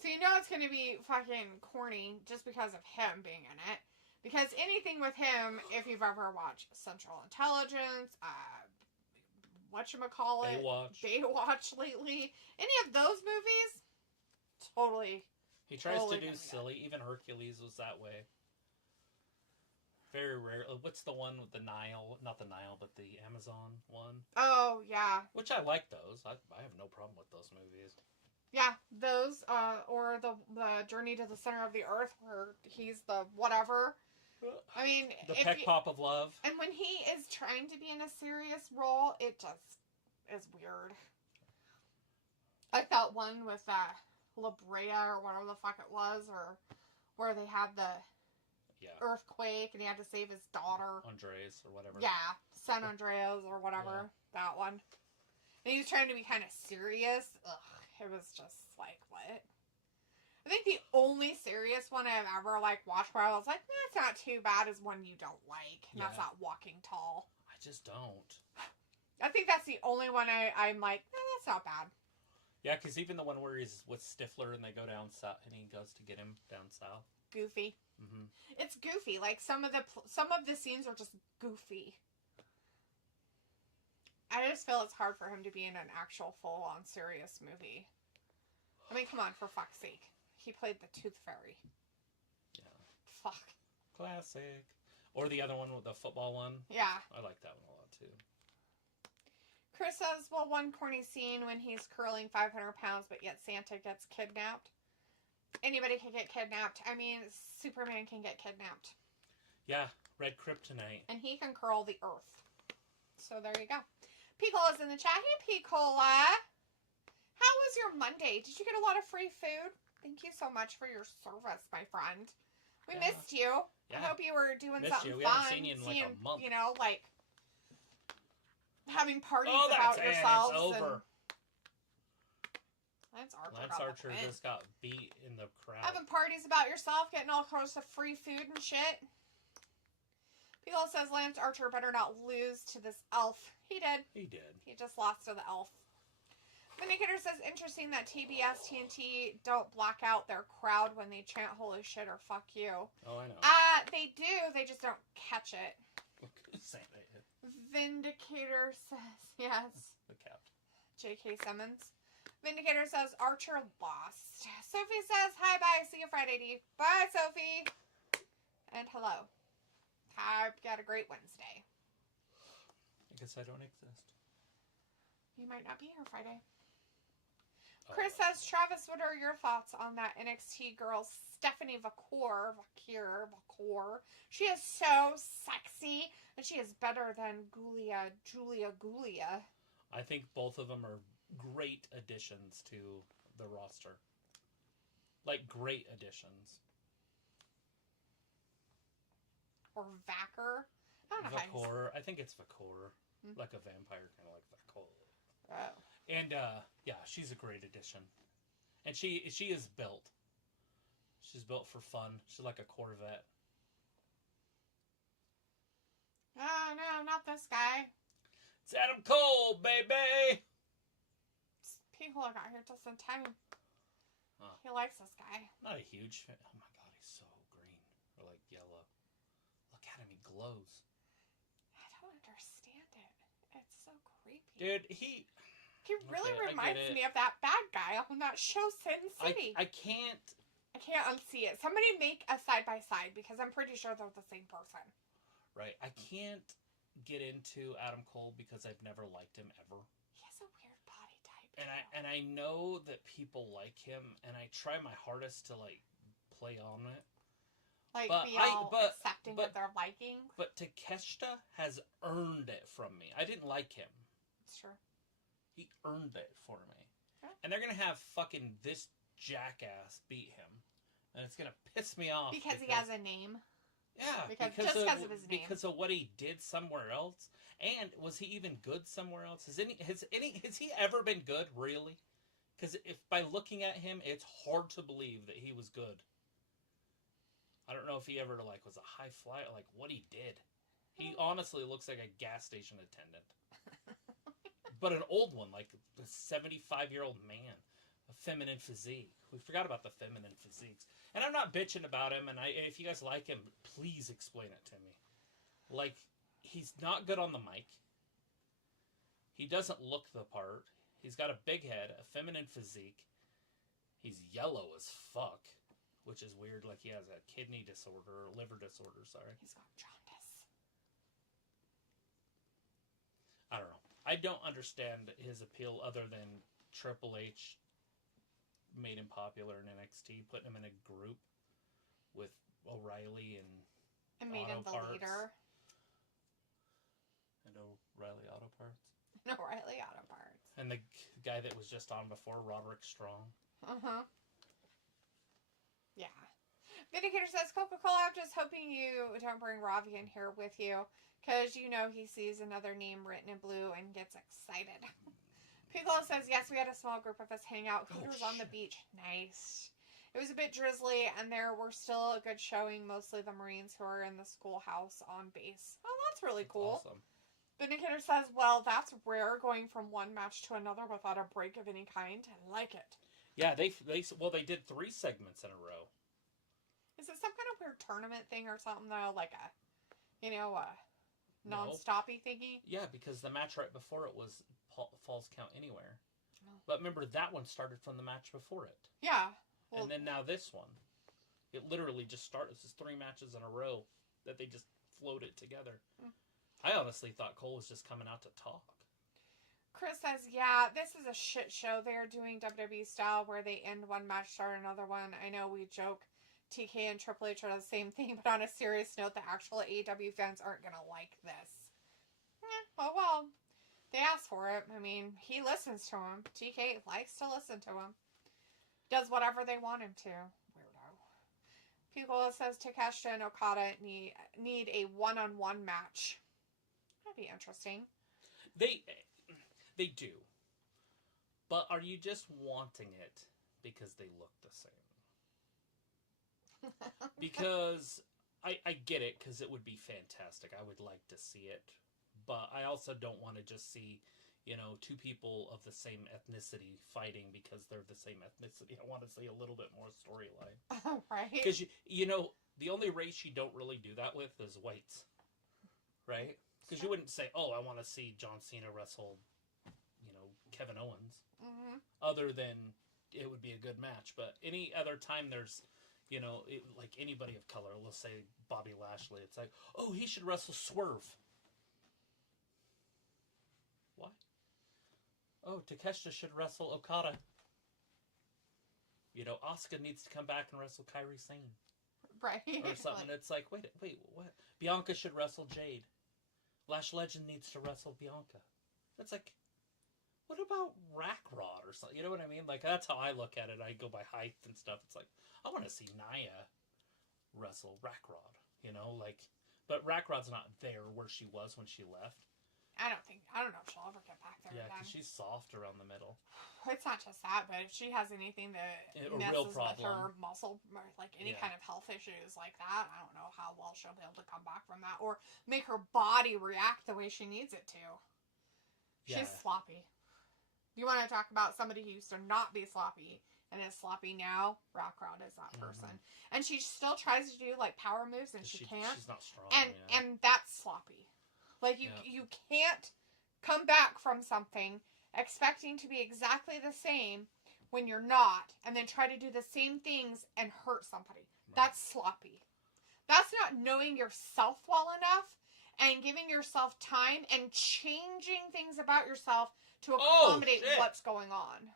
So, you know it's going to be fucking corny just because of him being in it. Because anything with him, if you've ever watched Central Intelligence, whatchamacallit, Baywatch lately, any of those movies, totally. He tries to do silly. Even Hercules was that way. Very rare. What's the one with the Nile? Not the Nile, but the Amazon one. Oh, yeah. Which I like those. I have no problem with those movies. Yeah, those, or the Journey to the Center of the Earth, where he's the whatever. I mean... The Peck Pop of Love. And when he is trying to be in a serious role, it just is weird. Like that one with La Brea, or whatever the fuck it was, or where they had the earthquake and he had to save his daughter. Andres, or whatever. Yeah, San Andreas, or whatever. Yeah. That one. And he was trying to be kind of serious. Ugh, it was just like, what? I think the only serious one I've ever, like, watched where I was like, that's not too bad is one you don't like. And that's not Walking Tall. I just don't. I think that's the only one I'm like, that's not bad. Yeah, because even the one where he's with Stifler and they go down south, and he goes to get him down south. Goofy. Mm-hmm. It's goofy. Like, some of the scenes are just goofy. I just feel it's hard for him to be in an actual full-on serious movie. I mean, come on, for fuck's sake. He played the Tooth Fairy. Yeah. Fuck. Classic. Or the other one, the football one. Yeah. I like that one a lot, too. Chris says, well, one corny scene when he's curling 500 pounds, but yet Santa gets kidnapped. Anybody can get kidnapped. I mean, Superman can get kidnapped. Yeah, red kryptonite. And he can curl the earth. So there you go. Picola's in the chat. Hey, Picola. How was your Monday? Did you get a lot of free food? Thank you so much for your service, my friend. We missed you. Yeah. I hope you were doing something fun. We haven't seen you in like a month. You know, like having parties about yourselves. It's over. Lance Archer just got beat in the crowd. Having parties about yourself, getting all sorts of free food and shit. People says Lance Archer better not lose to this elf. He did. He did. He just lost to the elf. Vindicator says, interesting that TBS TNT don't block out their crowd when they chant holy shit or fuck you. Oh, I know. They do. They just don't catch it. Vindicator says, yes. The captain. J.K. Simmons. Vindicator says, Archer lost. Sophie says, hi, bye, see you Friday, D. Bye, Sophie. And hello. I've got a great Wednesday. I guess I don't exist. You might not be here Friday. Chris says, Travis, what are your thoughts on that NXT girl, Stephanie Vacour? She is so sexy, and she is better than Julia Gulia. I think both of them are great additions to the roster. Like, great additions. Or Vacker? I don't know Vacour. I think it's Vacour. Like a vampire, kind of like Vacour. Oh. And, yeah, she's a great addition. And she is built. She's built for fun. She's like a Corvette. Oh, no, not this guy. It's Adam Cole, baby! People got here just in time. Huh. He likes this guy. Not a huge fan. Oh my god, he's so green. Or like yellow. Look at him, he glows. I don't understand it. It's so creepy. Dude, he really reminds me of that bad guy on that show, Sin City. I can't unsee it. Somebody make a side-by-side, because I'm pretty sure they're the same person. Right. I can't get into Adam Cole because I've never liked him ever. He has a weird body type. And I know that people like him, and I try my hardest to like play on it. Like be all accepting of their liking. But Takeshita has earned it from me. I didn't like him. It's true. He earned it for me. Okay. And they're gonna have fucking this jackass beat him. And it's gonna piss me off. Because he has a name. Yeah, because of his name. Because of what he did somewhere else. And was he even good somewhere else? Has he ever been good, really? Because if by looking at him, it's hard to believe that he was good. I don't know if he ever like was a high flyer, like what he did. He honestly looks like a gas station attendant. But an old one, like a 75-year-old man. A feminine physique. We forgot about the feminine physiques. And I'm not bitching about him, and if you guys like him, please explain it to me. Like, he's not good on the mic. He doesn't look the part. He's got a big head, a feminine physique. He's yellow as fuck, which is weird, like he has a kidney disorder, or liver disorder, sorry. He's got jaundice. I don't know. I don't understand his appeal other than Triple H made him popular in NXT, putting him in a group with O'Reilly and made him the leader. And O'Reilly Auto Parts. And O'Reilly Auto Parts. And the guy that was just on before, Roderick Strong. Uh-huh. Yeah. Vindicator says, Coca-Cola, I'm just hoping you don't bring Ravi in here with you, because you know he sees another name written in blue and gets excited. Piccolo says, yes, we had a small group of us hang out. Hooters on the beach. Nice. It was a bit drizzly, and there were still a good showing, mostly the Marines who are in the schoolhouse on base. Oh, that's really cool. Awesome. Vindicator says, well, that's rare, going from one match to another without a break of any kind. I like it. Yeah, they did 3 segments in a row. Is it some kind of weird tournament thing or something, though? Like a, non-stoppy thingy? Yeah, because the match right before it was Falls Count Anywhere. Oh. But remember, that one started from the match before it. Yeah. Well, and then now this one. It literally just started. It's just 3 matches in a row that they just floated together. I honestly thought Cole was just coming out to talk. Chris says, yeah, this is a shit show. They are doing WWE style where they end one match, start another one. I know we joke TK and Triple H are the same thing, but on a serious note, the actual AEW fans aren't going to like this. Well, they asked for it. I mean, he listens to him. TK likes to listen to him. Does whatever they want him to. Weirdo. Piccolo says Takeshita and Okada need a one-on-one match. That'd be interesting. They do. But are you just wanting it because they look the same? Because I get it, because it would be fantastic. I would like to see it. But I also don't want to just see, 2 people of the same ethnicity fighting because they're the same ethnicity. I want to see a little bit more storyline. Right. Because, the only race you don't really do that with is whites. Right? Because you wouldn't say, oh, I want to see John Cena wrestle, Kevin Owens. Mm-hmm. Other than it would be a good match. But any other time there's, like anybody of color, let's say Bobby Lashley, it's like, oh, he should wrestle Swerve. Why? Oh, Takeshita should wrestle Okada. Asuka needs to come back and wrestle Kairi Sane. Right. Or something. It's like, wait, what? Bianca should wrestle Jade. Lash Legend needs to wrestle Bianca. It's like, what about Rack Rod or something? You know what I mean? Like, that's how I look at it. I go by height and stuff. It's like, I want to see Nia wrestle Rack Rod. But Rack Rod's not there where she was when she left. I don't know if she'll ever get back there Yeah, again. because she's soft around the middle. It's not just that, but if she has anything that messes with her muscle, like any kind of health issues like that, I don't know how well she'll be able to come back from that or make her body react the way she needs it to. She's sloppy. You want to talk about somebody who used to not be sloppy and is sloppy now? Rock Rod is that person. And she still tries to do like power moves and she can't. She's not strong. And that's sloppy. Like, you can't come back from something expecting to be exactly the same when you're not, and then try to do the same things and hurt somebody. Right. That's sloppy. That's not knowing yourself well enough and giving yourself time and changing things about yourself to accommodate what's going on.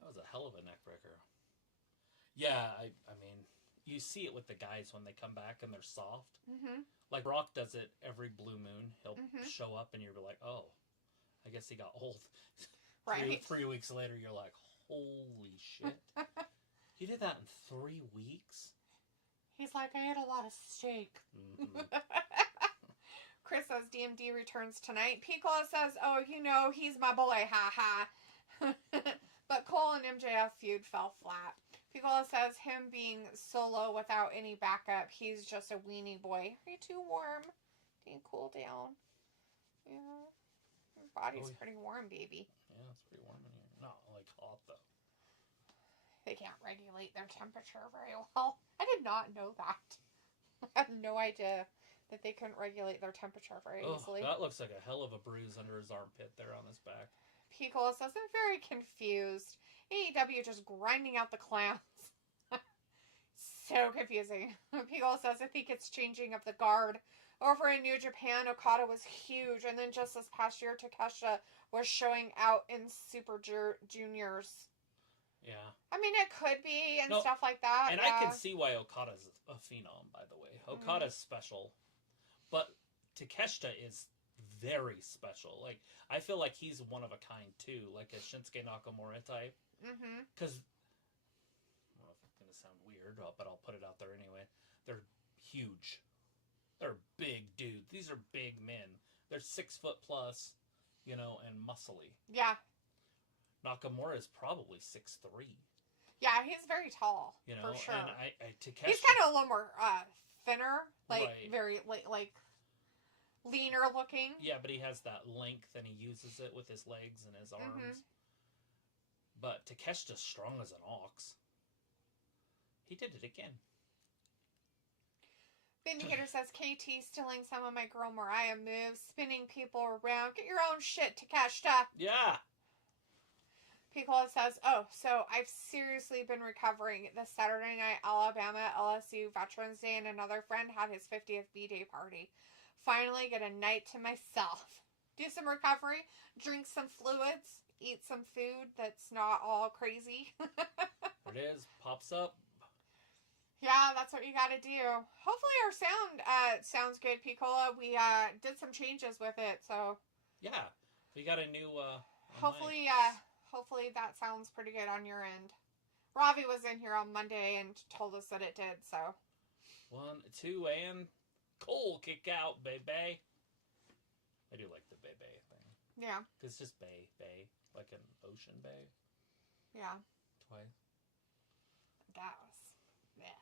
That was a hell of a neck breaker. Yeah, I mean, you see it with the guys when they come back and they're soft. Mm-hmm. Like Brock does it every blue moon. He'll show up and you're like, oh, I guess he got old. Right. 3 weeks later, you're like, holy shit. You did that in 3 weeks? He's like, I ate a lot of steak. Mm-hmm. Chris says DMD returns tonight. Piccolo says, oh, he's my boy, ha ha. But Cole and MJF feud fell flat. Piccolo says him being solo without any backup, he's just a weenie boy. Are you too warm? Can you cool down? Yeah. Your body's pretty warm, baby. Yeah, it's pretty warm in here. Not like hot, though. They can't regulate their temperature very well. I did not know that. I had no idea that they couldn't regulate their temperature very easily. That looks like a hell of a bruise under his armpit there on his back. Piccolo says, I'm very confused. AEW just grinding out the clowns. So confusing. Piccolo says, I think it's changing of the guard. Over in New Japan, Okada was huge. And then just this past year, Takeshita was showing out in Super Juniors. Yeah. I mean, it could be and stuff like that. And I can see why Okada's a phenom, by the way. Okada's special. But Takeshita is very special. Like, I feel like he's one of a kind, too. Like a Shinsuke Nakamura type. Mm-hmm. Because, I don't know if it's going to sound weird, but I'll put it out there anyway. They're huge. They're big dudes. These are big men. They're 6 foot plus, and muscly. Yeah. Nakamura is probably 6'3". Yeah, he's very tall, for sure. And Takeshita, he's kind of a little more thinner, like very like leaner looking. Yeah, but he has that length and he uses it with his legs and his arms. Mm-hmm. But Takeshita's strong as an ox. He did it again. Vindicator says, KT stealing some of my girl Mariah moves, spinning people around. Get your own shit, Takeshita. Yeah. Piccolo says, so I've seriously been recovering. The Saturday night Alabama LSU Veterans Day and another friend had his 50th B-Day party. Finally get a night to myself. Do some recovery, drink some fluids, eat some food that's not all crazy. There it is. Pops up. Yeah, that's what you gotta do. Hopefully our sound sounds good, Piccolo. We did some changes with it, so... Yeah. We got a new... Hopefully that sounds pretty good on your end. Ravi was in here on Monday and told us that it did, so. 1, 2, and Cole kick out, baby. I do like the bay thing. Yeah. Because it's just bay. Like an ocean bay. Yeah. Twice. That was, yeah.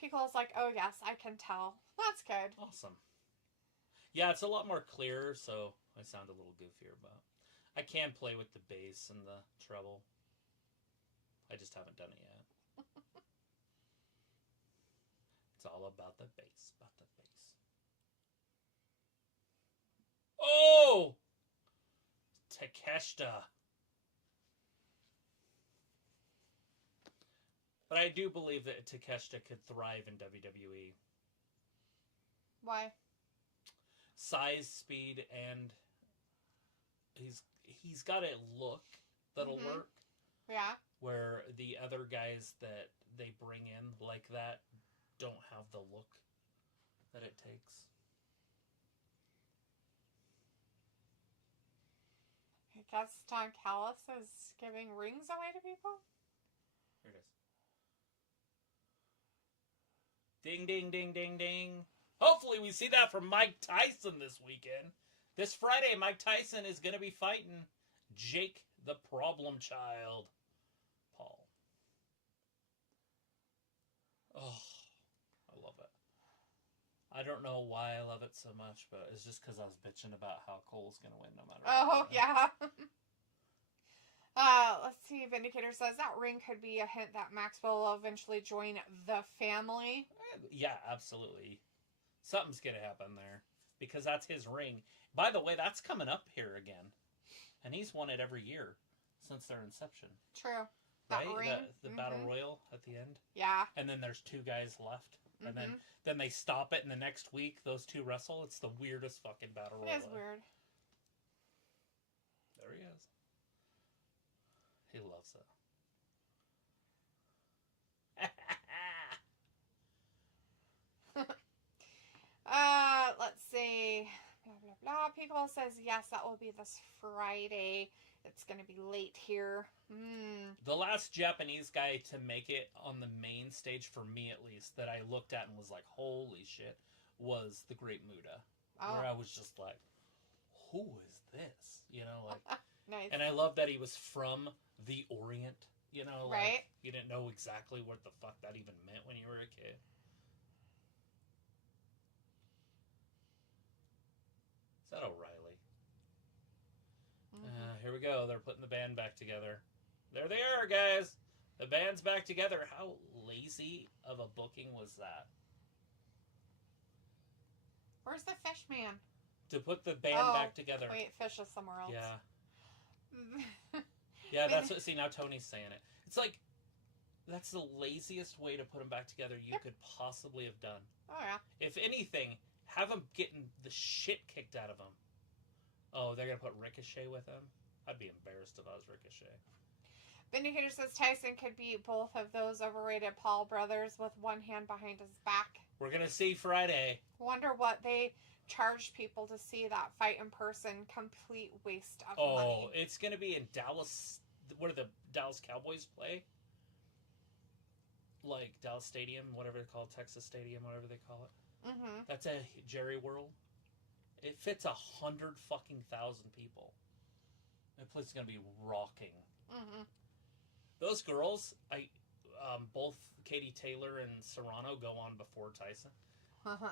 Piccolo's like, oh yes, I can tell. That's good. Awesome. Yeah, it's a lot more clear, so I sound a little goofier, but I can play with the bass and the treble. I just haven't done it yet. It's all about the bass, Takeshita. But I do believe that Takeshita could thrive in WWE. Why? Size, speed, and he's got a look that'll work. Yeah. Where the other guys that they bring in like that don't have the look that it takes. I guess Don Callis is giving rings away to people? Here it is. Ding, ding, ding, ding, ding. Hopefully we see that from Mike Tyson this weekend. This Friday, Mike Tyson is going to be fighting Jake the Problem Child. Paul. Oh, I love it. I don't know why I love it so much, but it's just because I was bitching about how Cole's going to win no matter what. Oh, yeah. Let's see. Vindicator says that ring could be a hint that Maxwell will eventually join the family. Yeah, absolutely. Something's going to happen there because that's his ring. By the way, that's coming up here again. And he's won it every year since their inception. True. That right? ring. The Battle Royal at the end. Yeah. And then there's 2 guys left. And then they stop it, and the next week, those 2 wrestle. It's the weirdest fucking Battle Royal. It is weird. There he is. He loves it. Let's see. Blah, blah, blah. Pico says, yes, that will be this Friday. It's going to be late here. The last Japanese guy to make it on the main stage, for me at least, that I looked at and was like, holy shit, was the Great Muta. Oh. Where I was just like, who is this? You know, like... Nice. And I love that he was from the Orient. You know, like, right? You didn't know exactly what the fuck that even meant when you were a kid. Is that O'Reilly? Here we go. They're putting the band back together. There they are, guys. The band's back together. How lazy of a booking was that? Where's the fish man? To put the band back together. Wait, fish is somewhere else. Yeah. Yeah, that's what... See, now Tony's saying it. It's like, that's the laziest way to put them back together you could possibly have done. Oh, yeah. If anything, have them getting the shit kicked out of them. Oh, they're going to put Ricochet with him? I'd be embarrassed if I was Ricochet. Vindicator says Tyson could beat both of those overrated Paul brothers with one hand behind his back. We're going to see Friday. Wonder what they charged people to see that fight in person. Complete waste of money. Oh, it's going to be in Dallas. Where do the Dallas Cowboys play? Like Dallas Stadium, whatever they call it, Texas Stadium, whatever they call it. That's a Jerry World. It fits 100 fucking thousand people. That place is going to be rocking. Those girls, both Katie Taylor and Serrano go on before Tyson.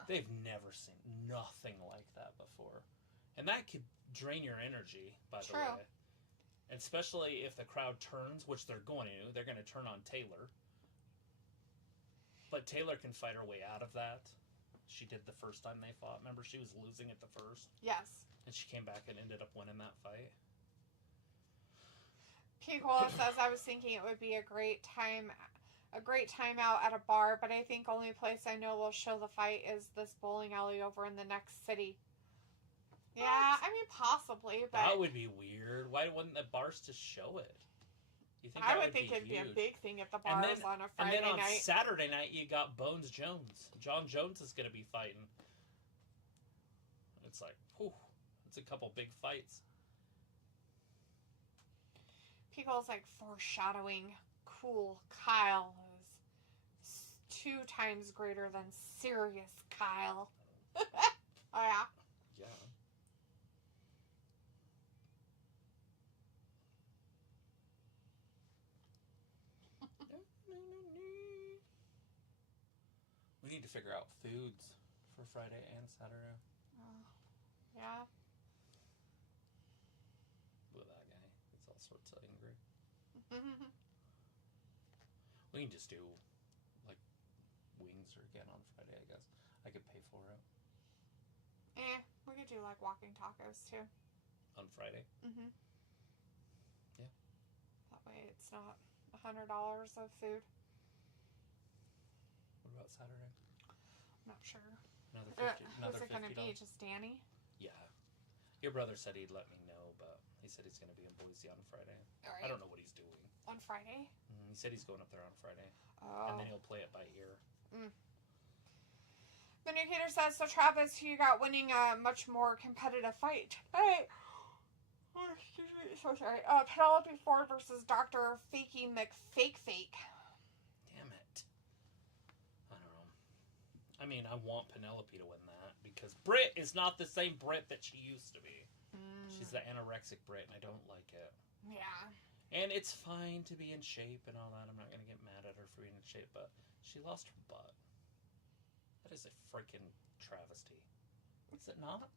They've never seen nothing like that before. And that could drain your energy, by the way. Especially if the crowd turns, which they're going to. They're going to turn on Taylor. But Taylor can fight her way out of that. She did the first time they fought. Remember, she was losing at the first? Yes. And she came back and ended up winning that fight. Picola says, I was thinking it would be a great time out at a bar, but I think only place I know will show the fight is this bowling alley over in the next city. What? Yeah, I mean, possibly, but... That would be weird. Why wouldn't the bars just show it? You think I would think it'd be a big thing at the bars on a Friday night. And then on Saturday night, you got Bones Jones. John Jones is going to be fighting. It's like, whew, it's a couple big fights. Picole's like foreshadowing. Cool Kyle is 2 times greater than serious Kyle. Oh, yeah. Yeah. We need to figure out foods for Friday and Saturday. Yeah. With that guy, it's all sorts of angry. We can just do like wings again on Friday, I guess. I could pay for it. We could do like walking tacos too. On Friday? That way it's not $100 of food. What about Saturday? I'm not sure. Another 50. Who's it going to be? Just Danny? Yeah. Your brother said he'd let me know, but he said he's going to be in Boise on Friday. All right. I don't know what he's doing. On Friday? He said he's going up there on Friday. Oh. And then he'll play it by ear. The Nucator says, so Travis, you got winning a much more competitive fight. Hey! Oh, excuse me. So sorry. Penelope Ford versus Dr. Fakey McFake. Damn it. I don't know. I mean, I want Penelope to win that because Britt is not the same Britt that she used to be. She's the anorexic Britt, and I don't like it. Yeah. And it's fine to be in shape and all that. I'm not going to get mad at her for being in shape, but she lost her butt. That is a freaking travesty. Is it not?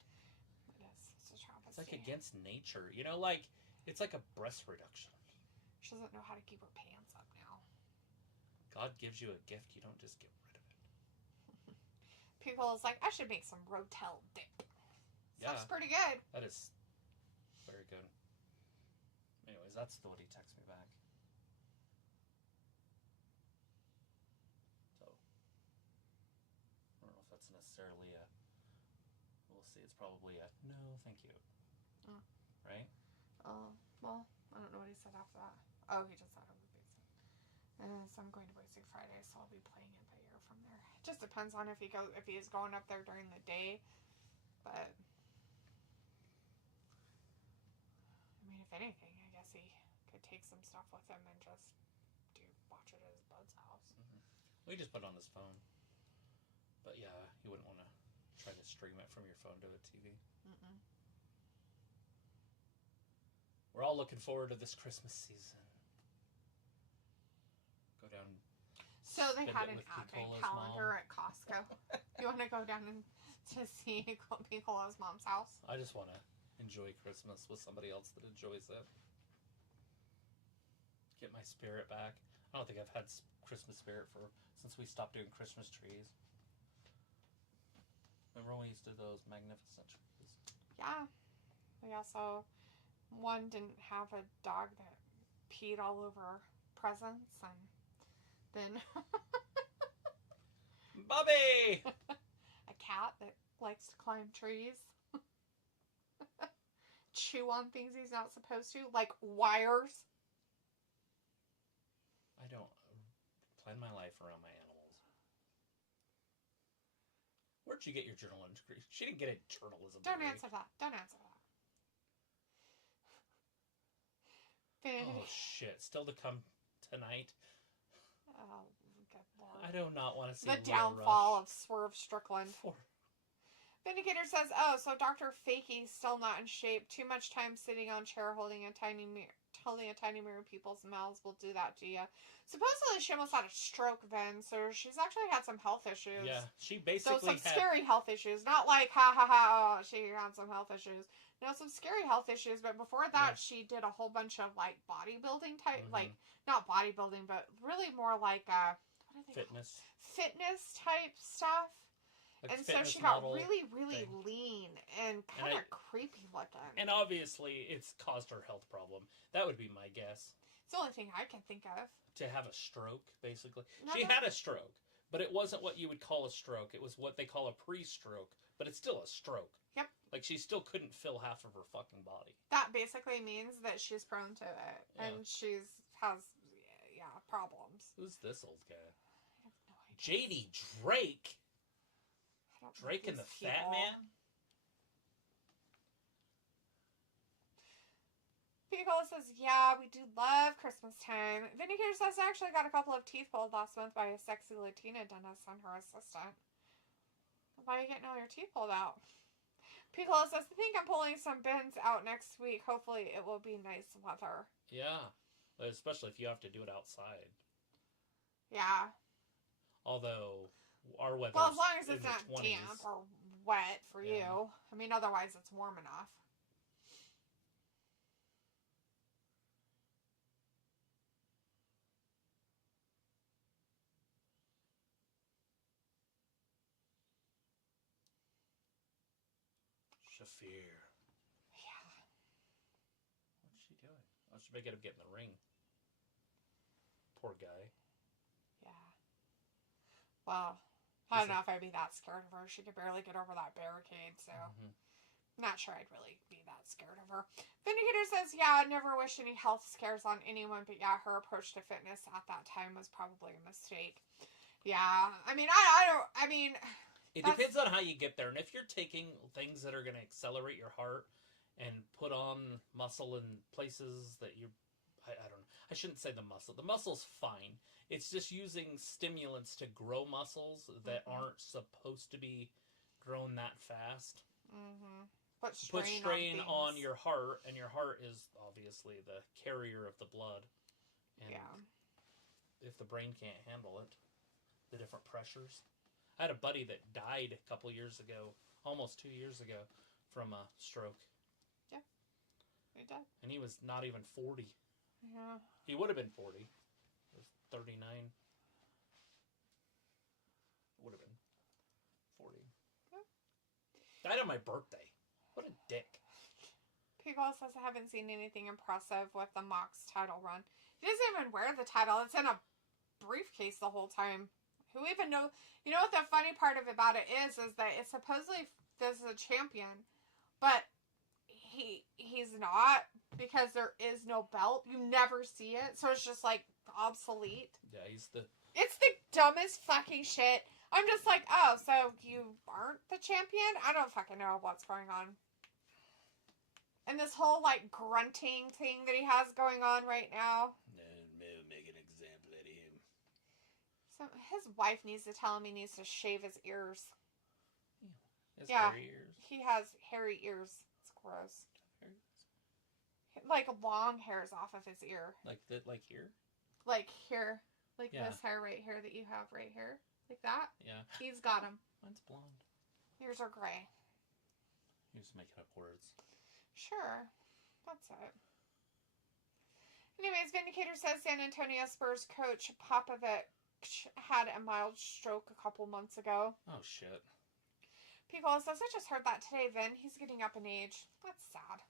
It is. It's a travesty. It's like against nature. You know, like, it's like a breast reduction. She doesn't know how to keep her pants up now. God gives you a gift, you don't just get rid of it. People is like, I should make some Rotel dip. Yeah. Looks pretty good. That is very good. Anyways, that's what he texted me back. So, I don't know if that's necessarily a... We'll see. It's probably a no, thank you. Oh. Right? Oh, well, I don't know what he said after that. Oh, he just said it was Boise. So I'm going to Boise Friday, so I'll be playing it by ear from there. It just depends on if he is going up there during the day. But, I mean, if anything, I guess he could take some stuff with him and just watch it at his bud's house. Well, he just put it on his phone. But yeah, you wouldn't want to try to stream it from your phone to a TV. We're all looking forward to this Christmas season. Go down. So they had an advent calendar mom. at Costco. You want to go down to see Picolo's mom's house? I just want to enjoy Christmas with somebody else that enjoys it. Get my spirit back. I don't think I've had Christmas spirit since we stopped doing Christmas trees. Remember when we used to do those magnificent trees? Yeah. We also, one didn't have a dog that peed all over presents, and then Bobby! a cat that likes to climb trees. Chew on things he's not supposed to, like wires. I don't plan my life around my animals. Where'd you get your journalism degree? She didn't get a journalism degree. Don't answer that. Don't answer that. Oh, shit. Still to come tonight. Oh, good Lord. I do not want to see the downfall of Swerve Strickland. Poor. Vindicator says, oh, so Dr. Fakey's still not in shape. Too much time sitting on chair holding a tiny mirror in people's mouths will do that to you. Supposedly she almost had a stroke then, so she's actually had some health issues. Yeah, she basically had scary health issues. Not like, ha ha ha, she had some health issues. No, some scary health issues, but before that she did a whole bunch of, like, bodybuilding type, like, not bodybuilding, but really more like, what are they called? Fitness type stuff. Like, and so she got really, really lean and kind of creepy looking. And obviously, it's caused her health problem. That would be my guess. It's the only thing I can think of. To have a stroke, basically. She had a stroke, but it wasn't what you would call a stroke. It was what they call a pre-stroke, but it's still a stroke. Yep. Like, she still couldn't fill half of her fucking body. That basically means that she's prone to it. Yeah. And has problems. Who's this old guy? I have no idea. JD Drake? Drake and the Fat Man? Picola says, yeah, we do love Christmas time. Vindicator says, I actually got a couple of teeth pulled last month by a sexy Latina dentist and her assistant. Why are you getting all your teeth pulled out? Picola says, I think I'm pulling some bins out next week. Hopefully it will be nice weather. Yeah. Especially if you have to do it outside. Yeah. Although, our weather as long as it's not damp or wet for you. I mean, otherwise it's warm enough. Shafir. Yeah. What's she doing? Oh, she may get him get in the ring. Poor guy. Yeah. Well, I don't know if I'd be that scared of her. She could barely get over that barricade, so not sure I'd really be that scared of her. Vindicator says, yeah, I never wish any health scares on anyone, but yeah, her approach to fitness at that time was probably a mistake. Yeah, I mean, it depends on how you get there, and if you're taking things that are going to accelerate your heart and put on muscle in places that I don't know. I shouldn't say the muscle. The muscle's fine. It's just using stimulants to grow muscles that aren't supposed to be grown that fast. Mm-hmm. Put strain on your heart, and your heart is obviously the carrier of the blood. And if the brain can't handle it, the different pressures. I had a buddy that died a couple years ago, almost 2 years ago, from a stroke. Yeah, he died. And he was not even 40. Yeah. He would have been 40. He was 39. Would have been 40. Yeah. Died on my birthday. What a dick. People says I haven't seen anything impressive with the Mox title run. He doesn't even wear the title. It's in a briefcase the whole time. Who even knows? You know what the funny part about it is that it's supposedly this is a champion, but he's not, because there is no belt. You never see it, so it's just like obsolete. Yeah, it's the dumbest fucking shit. I'm just like, oh, so you aren't the champion? I don't fucking know what's going on. And this whole like grunting thing that he has going on right now. Make an example out of him. So his wife needs to tell him he needs to shave his ears. Hairy ears. He has hairy ears. It's gross. Like long hairs off of his ear. Like here? Like here. Like this hair right here that you have right here. Like that? Yeah. He's got them. Mine's blonde. Yours are gray. You're just making up words. Sure. That's it. Anyways, Vindicator says San Antonio Spurs coach Popovich had a mild stroke a couple months ago. Oh, shit. People says, I just heard that today, Vin. He's getting up in age. That's sad.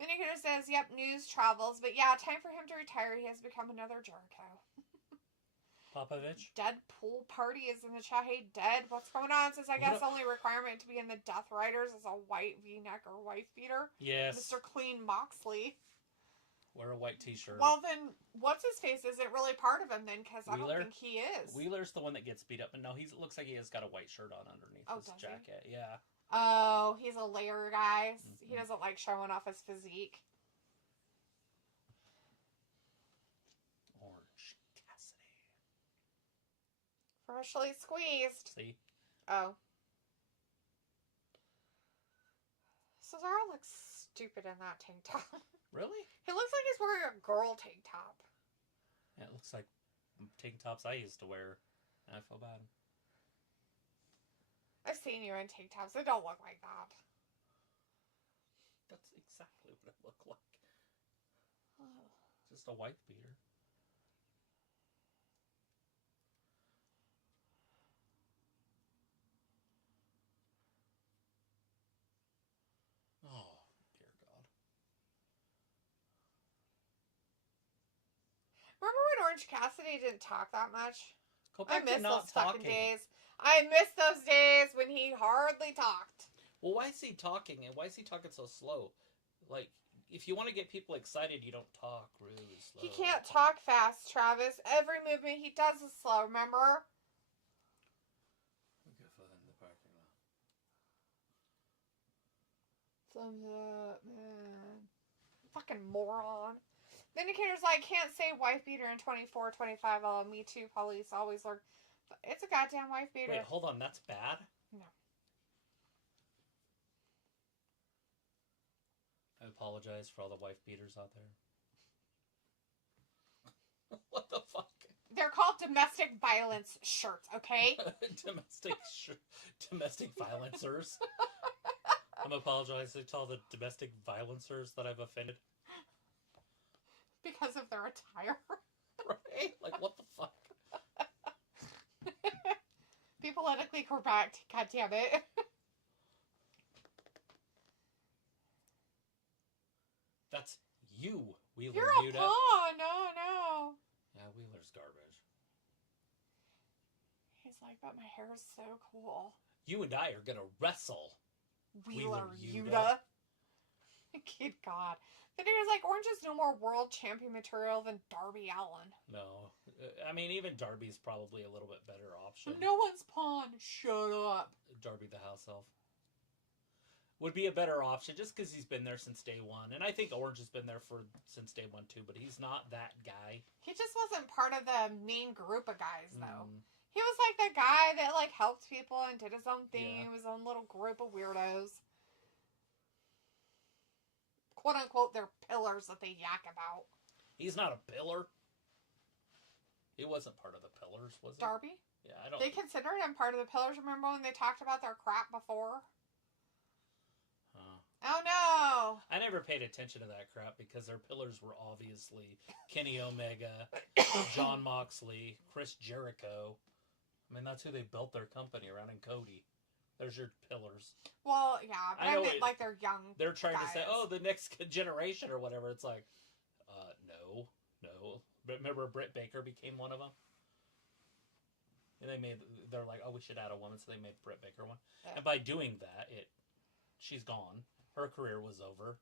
Vindicator says, yep, news travels. But yeah, time for him to retire. He has become another Jericho. Popovich? Dead pool party is in the chat. Hey, Dead, what's going on? Says, I guess only requirement to be in the Death Riders is a white V-neck or wife beater. Yes. Mr. Clean Moxley. Wear a white t-shirt. Well, then, what's-his-face isn't really part of him, then, because I don't think he is. Wheeler's the one that gets beat up, and no, it looks like he has got a white shirt on underneath his jacket. He? Yeah. Oh, he's a layer guy. Mm-hmm. He doesn't like showing off his physique. Orange Cassidy. Freshly squeezed. See? Oh. Cesaro looks stupid in that tank top. Really? He looks like he's wearing a girl tank top. Yeah, it looks like tank tops I used to wear. And I feel bad. I've seen you in tank tops. They don't look like that. That's exactly what it looked like. Oh. Just a wife beater. Oh, dear God. Remember when Orange Cassidy didn't talk that much? I miss those fucking days. I miss those days when he hardly talked. Well, why is he talking? And why is he talking so slow? Like, if you want to get people excited, you don't talk really slow. He can't talk fast, Travis. Every movement he does is slow, remember? Okay, fine, in the parking lot. Thumbs up, man. Fucking moron. Vindicator's like, can't say wife beater in 24, 25. Oh, me too, police always learn. It's a goddamn wife beater. Wait, hold on, that's bad? No. I apologize for all the wife beaters out there. What the fuck? They're called domestic violence shirts, okay? Domestic violencers. I'm apologizing to all the domestic violencers that I've offended. Because of their attire. Right? Like, what the fuck? Be politically correct. God damn it. That's you, Wheeler You're Yuta. a pawn. No. Yeah, Wheeler's garbage. He's like, but my hair is so cool. You and I are gonna wrestle. Wheeler Yuta. Good God. Then he was like, Orange is no more world champion material than Darby Allin. No. I mean, even Darby's probably a little bit better option. No one's pawn. Shut up. Darby the house elf. Would be a better option just because he's been there since day one. And I think Orange has been there since day one too, but he's not that guy. He just wasn't part of the main group of guys, though. He was like the guy that like helped people and did his own thing. Yeah. His own little group of weirdos. Quote unquote, they're pillars that they yak about. He's not a pillar. He wasn't part of the pillars, was he? Darby? Yeah, I don't. They considered him part of the pillars. Remember when they talked about their crap before? Oh no! I never paid attention to that crap because their pillars were obviously Kenny Omega, John Moxley, Chris Jericho. I mean, that's who they built their company around, and Cody. There's your pillars. Well, yeah, but I mean, like, they're young. They're trying guys. to say, oh, the next generation or whatever. It's like, no. But remember, Britt Baker became one of them. And they're like, oh, we should add a woman, so they made Britt Baker one. Yeah. And by doing that, she's gone. Her career was over.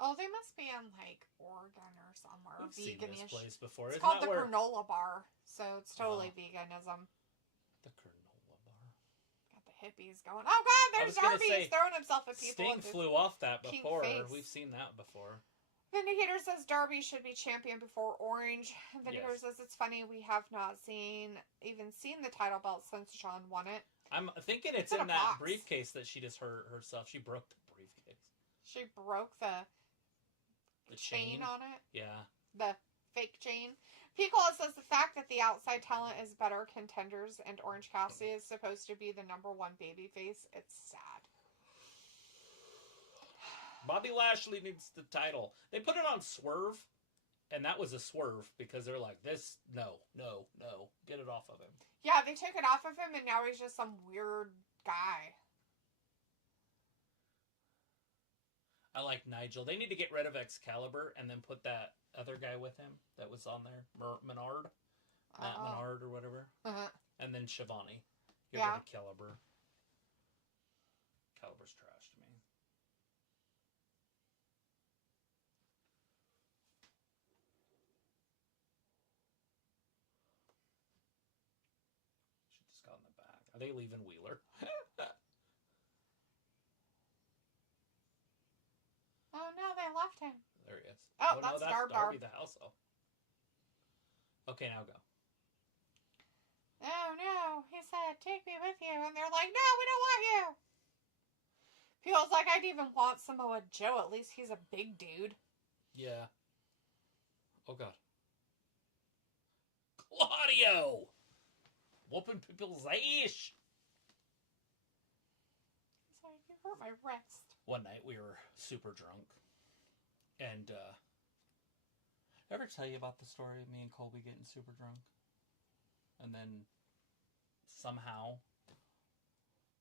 Oh, they must be in, like, Oregon or somewhere. We've seen this place before. It's called the Granola Bar, so it's totally veganism. The Granola Bar. Got the hippies going. Oh, God, there's Darby. He's throwing himself at people. Sting flew off that before. We've seen that before. Vindicator says Darby should be champion before Orange. Vindicator says it's funny we have not even seen the title belt since John won it. I'm thinking it's in that briefcase that she just hurt herself. She broke the briefcase. She broke the chain on it? Yeah. The fake chain. Picola says the fact that the outside talent is better contenders and Orange Cassidy is supposed to be the #1 babyface, it's sad. Bobby Lashley needs the title. They put it on Swerve, and that was a swerve because they're like, this, no, get it off of him. Yeah, they took it off of him, and now he's just some weird guy. I like Nigel. They need to get rid of Excalibur and then put that other guy with him that was on there, Menard, Matt Menard or whatever, and then Shivani. Get rid of Caliber. Caliber's trash to me. She just got in the back. Are they leaving Wheeler? Oh no, they left him. There he is. Oh, that's Darby the house elf. Okay, now go. Oh no, he said, take me with you. And they're like, no, we don't want you. Feels like I'd even want Samoa Joe. At least he's a big dude. Yeah. Oh god. Claudio! Whooping people's ass! He's like, you hurt my wrist. One night we were super drunk. And, ever tell you about the story of me and Colby getting super drunk? And then, somehow,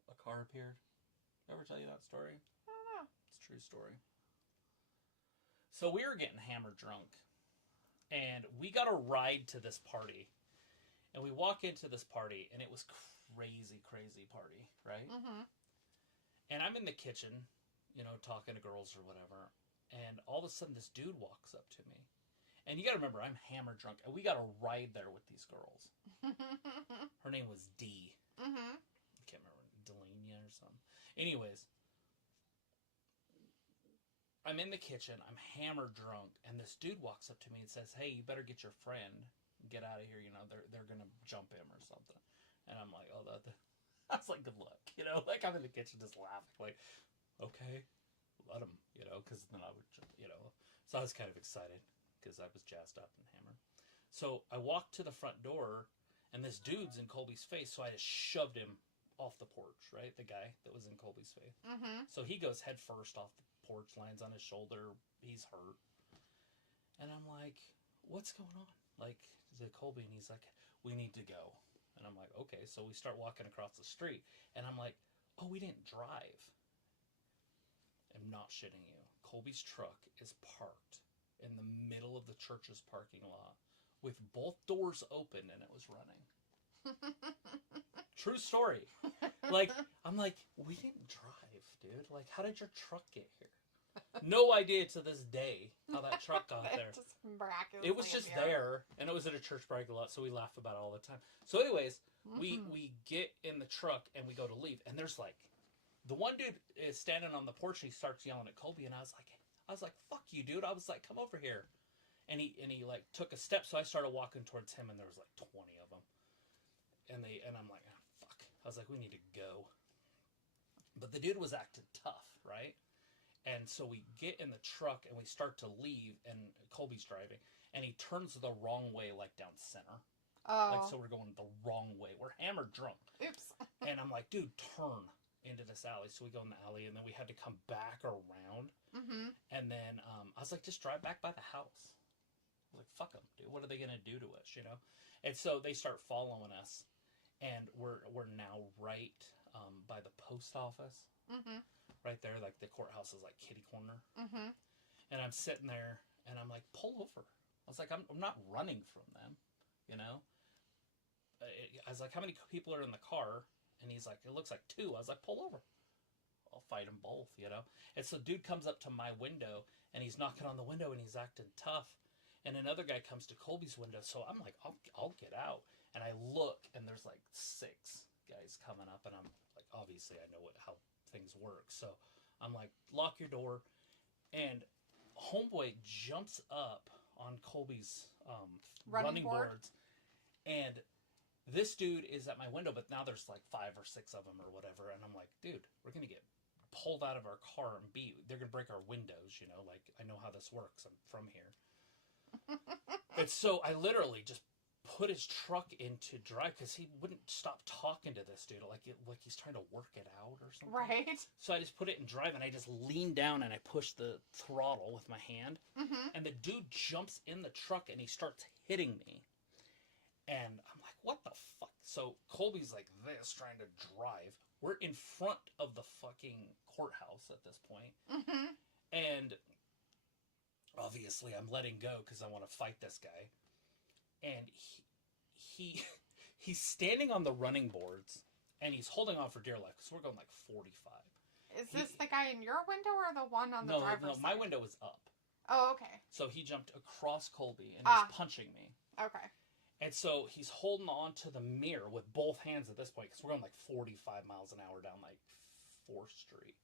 a car appeared? Ever tell you that story? I don't know. It's a true story. So we were getting hammered drunk. And we got a ride to this party. And we walk into this party, and it was crazy party, right? Mm-hmm. And I'm in the kitchen, talking to girls or whatever. And all of a sudden, this dude walks up to me. And you got to remember, I'm hammered drunk. And we got a ride there with these girls. Her name was Dee. Mm-hmm. I can't remember. Delania or something. Anyways. I'm in the kitchen. I'm hammered drunk. And this dude walks up to me and says, hey, you better get your friend. Get out of here. They're going to jump him or something. And I'm like, oh, that's like, good luck. Like I'm in the kitchen just laughing. Like, okay. Let him, because then I would, So I was kind of excited because I was jazzed up and hammered. So I walked to the front door, and this dude's in Colby's face, so I just shoved him off the porch, right? The guy that was in Colby's face. Mm-hmm. So he goes head first off the porch, lands on his shoulder. He's hurt. And I'm like, what's going on? Like, to Colby, and he's like, we need to go. And I'm like, okay. So we start walking across the street, and I'm like, oh, we didn't drive. I'm not shitting you. Colby's truck is parked in the middle of the church's parking lot with both doors open, and it was running. True story. Like, I'm like, we didn't drive, dude. Like, how did your truck get here? No idea to this day how that truck got there. Just miraculously It was just there, and it was at a church parking lot, so we laugh about it all the time. So anyways, we get in the truck, and we go to leave, and there's like, the one dude is standing on the porch, and he starts yelling at Colby, and I was like, fuck you, dude. I was like, come over here. And he like took a step, so I started walking towards him, and there was like 20 of them. And I'm like, oh, fuck. I was like, we need to go. But the dude was acting tough, right? And so we get in the truck, and we start to leave, and Colby's driving, and he turns the wrong way, like down center. Oh. Like, so we're going the wrong way. We're hammered drunk. Oops. And I'm like, dude, turn into this alley. So we go in the alley, and then we had to come back around. Mm-hmm. And then I was like, just drive back by the house. I was like, fuck them, dude. What are they going to do to us, you know? And so they start following us, and we're now right by the post office. Mm-hmm. Right there, like the courthouse is like kitty corner. Mm-hmm. And I'm sitting there, and I'm like, pull over. I was like, I'm not running from them, you know? I was like, how many people are in the car? And he's like, it looks like 2. I was like, pull over. I'll fight them both, you know? And so dude comes up to my window, and he's knocking on the window, and he's acting tough. And another guy comes to Colby's window, so I'm like, I'll get out. And I look, and there's like 6 guys coming up, and I'm like, obviously I know how things work. So I'm like, lock your door. And homeboy jumps up on Colby's running boards. And this dude is at my window, but now there's like 5 or 6 of them or whatever. And I'm like, dude, we're going to get pulled out of our car and they're going to break our windows, you know, like I know how this works. I'm from here. And so I literally just put his truck into drive because he wouldn't stop talking to this dude like he's trying to work it out or something. Right. So I just put it in drive, and I just lean down and I push the throttle with my hand. Mm-hmm. And the dude jumps in the truck and he starts hitting me. And I'm like, what the fuck? So Colby's like this, trying to drive. We're in front of the fucking courthouse at this point. Mm-hmm. And obviously I'm letting go because I want to fight this guy. And he's standing on the running boards, and he's holding on for dear life, because we're going like 45. Is this the guy in your window or the one on the driver's side? No, my window was up. Oh, okay. So he jumped across Colby, and he's punching me. Okay. And so he's holding on to the mirror with both hands at this point, because we're going like 45 miles an hour down like 4th Street.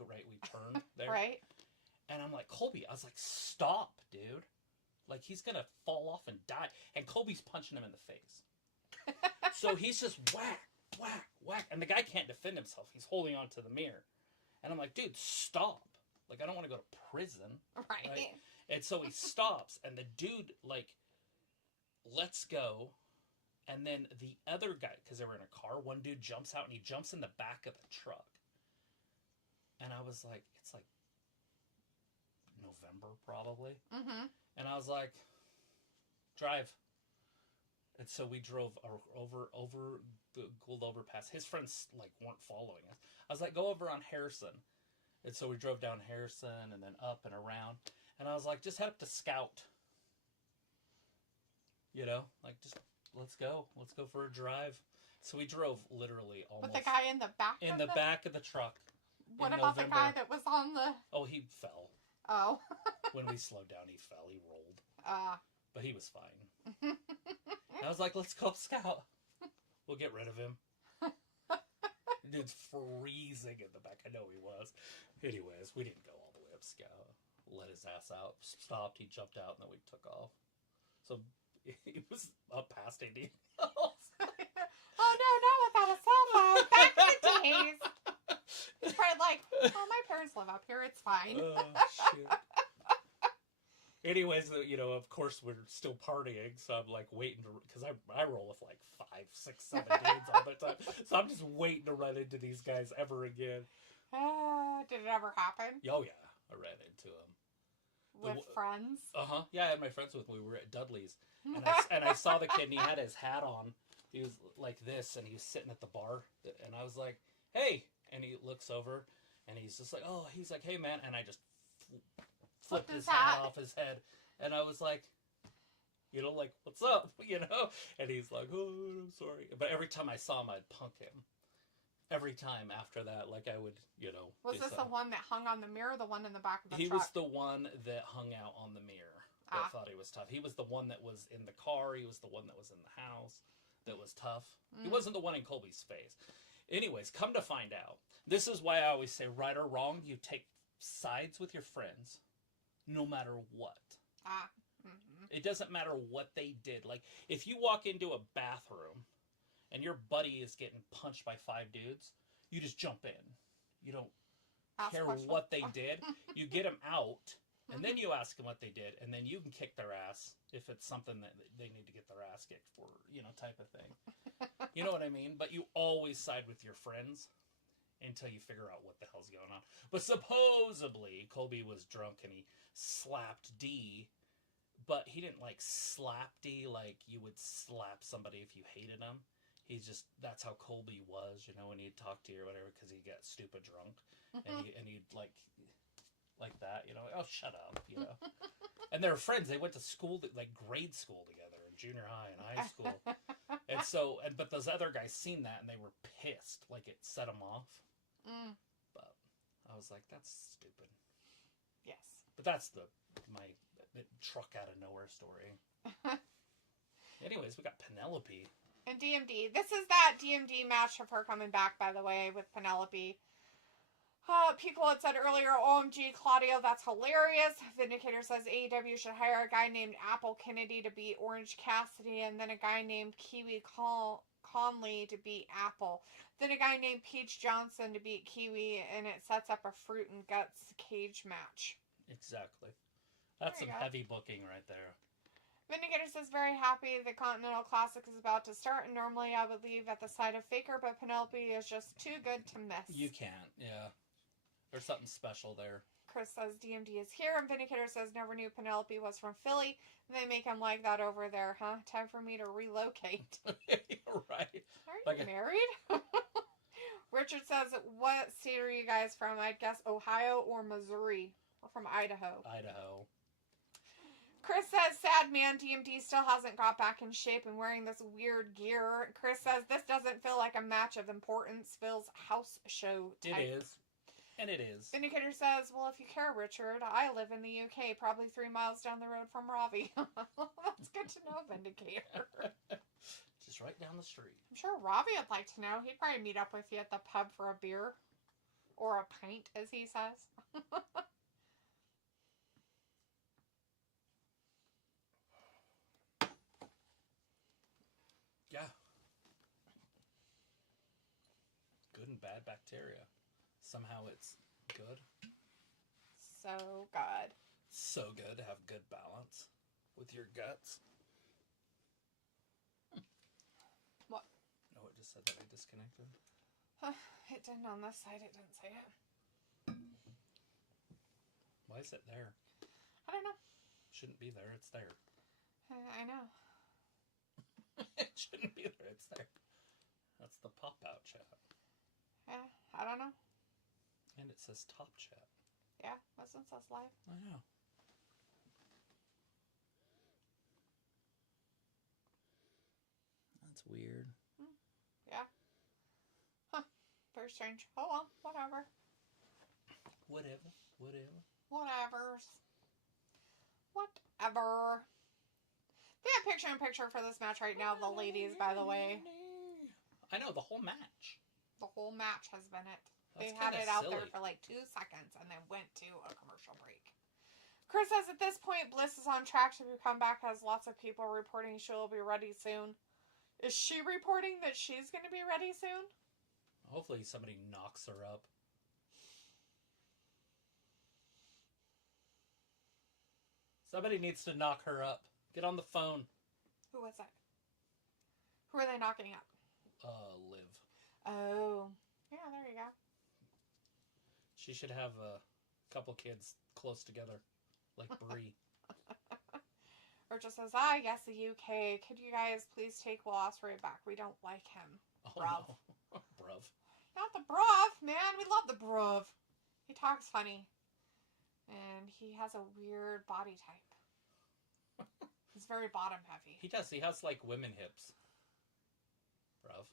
Right? We turned there. Right. And I'm like, Colby, I was like, stop, dude. Like, he's going to fall off and die. And Colby's punching him in the face. So he's just whack, whack, whack. And the guy can't defend himself. He's holding on to the mirror. And I'm like, dude, stop. Like, I don't want to go to prison. Right. And so he stops. And the dude, like, lets go. And then the other guy, because they were in a car, one dude jumps out. And he jumps in the back of the truck. And I was like, it's like November, probably. Mm-hmm. And I was like, drive. And so we drove over the Gould overpass. His friends like weren't following us. I was like, go over on Harrison. And so we drove down Harrison and then up and around. And I was like, just head up to Scout. You know, like just let's go for a drive. So we drove literally almost. With the guy in the back. Back of the truck. What about November. The guy that was on the? Oh, he fell. Oh. When we slowed down, he fell. He rolled. But he was fine. I was like, let's go Scout. We'll get rid of him. Dude's freezing in the back. I know he was. Anyways, we didn't go all the way up Scout. Let his ass out. Stopped. He jumped out, and then we took off. So he was up past Indian Hills. Oh, no, not without a cell phone. Back in the days. He's probably like, oh, my parents live up here. It's fine. Oh, shit. Anyways, you know, of course, we're still partying, so I'm like waiting to, because I roll with like 5, 6, 7 dudes all the time. So I'm just waiting to run into these guys ever again. Did it ever happen? Oh, yeah. I ran into them. With friends? Uh-huh. Yeah, I had my friends with me. We were at Dudley's. And I saw the kid, and he had his hat on. He was like this, and he was sitting at the bar. And I was like, hey. And he looks over, and he's just like, oh, he's like, hey, man. And I just flipped his hat off his head. And I was like, like, what's up? And he's like, oh, I'm sorry. But every time I saw him, I'd punk him. Every time after that, like, I would, Was this the one that hung on the mirror, the one in the back of the truck? He was the one that hung out on the mirror. That thought he was tough. He was the one that was in the car. He was the one that was in the house that was tough. He wasn't the one in Colby's face. Anyways, come to find out, this is why I always say, right or wrong, you take sides with your friends, no matter what. It doesn't matter what they did. Like, if you walk into a bathroom and your buddy is getting punched by 5 dudes, you just jump in. You don't care what they did. You get them out, and then you ask them what they did, and then you can kick their ass if it's something that they need to get their ass kicked for, type of thing. You know what I mean? But you always side with your friends until you figure out what the hell's going on. But supposedly, Colby was drunk and he slapped D, but he didn't, like, slap D like you would slap somebody if you hated him. That's how Colby was, when he'd talk to you or whatever, because he'd get stupid drunk. And he'd, like that, oh, shut up, And they were friends. They went to school, like, grade school together, in junior high and high school. And so, but those other guys seen that, and they were pissed. Like, it set them off. But I was like, that's stupid. Yes. But that's my truck out of nowhere story. Anyways, we got Penelope. And DMD. This is that DMD match of her coming back, by the way, with Penelope. People had said earlier, OMG, Claudio, that's hilarious. Vindicator says AEW should hire a guy named Apple Kennedy to beat Orange Cassidy, and then a guy named Kiwi Conley to beat Apple. Then a guy named Peach Johnson to beat Kiwi, and it sets up a Fruit and Guts cage match. Exactly. That's some heavy booking right there. Vindicator says, very happy the Continental Classic is about to start, and normally I would leave at the side of Faker, but Penelope is just too good to miss. You can't, yeah. There's something special there. Chris says DMD is here, and Vindicator says never knew Penelope was from Philly. And they make him like that over there, huh? Time for me to relocate. Right. Are you married? Richard says, what state are you guys from? I'd guess Ohio or Missouri. Or from Idaho. Idaho. Chris says, sad man, DMD still hasn't got back in shape and wearing this weird gear. Chris says, this doesn't feel like a match of importance. Feels house show type. It is. And it is. Vindicator says, well, if you care, Richard, I live in the UK, probably 3 miles down the road from Ravi. That's good to know, Vindicator. Just right down the street. I'm sure Ravi would like to know. He'd probably meet up with you at the pub for a beer. Or a pint, as he says. Yeah. Good and bad bacteria. Somehow it's good. So good. So good to have good balance with your guts. What? No, it just said that I disconnected. It didn't on this side. It didn't say it. Why is it there? I don't know. Shouldn't be there. It's there. I know. It shouldn't be there. It's there. That's the pop-out chat. Yeah, I don't know. And it says top chat. Yeah, this one says live. I know. That's weird. Yeah. Huh. Very strange. Oh well, whatever. Whatever. Whatevers. Whatever. We have picture-in-picture for this match right now of the ladies, by the way. I know, the whole match. The whole match has been it. That's They had it out silly. there for like 2 seconds and then went to a commercial break. Chris says at this point, Bliss is on track to come back, has lots of people reporting she'll be ready soon. Is she reporting that she's going to be ready soon? Hopefully somebody knocks her up. Somebody needs to knock her up. Get on the phone. Who was that? Who are they knocking up? Liv. Oh. Yeah, there you go. She should have a couple kids close together. Like Brie. Or just says, yes, the UK. Could you guys please take Will Ospreay back? We don't like him. Oh, bruv. no. Bruv. Not the bruv, man. We love the bruv. He talks funny. And he has a weird body type. He's very bottom heavy. He does. He has, like, women hips. Bruv.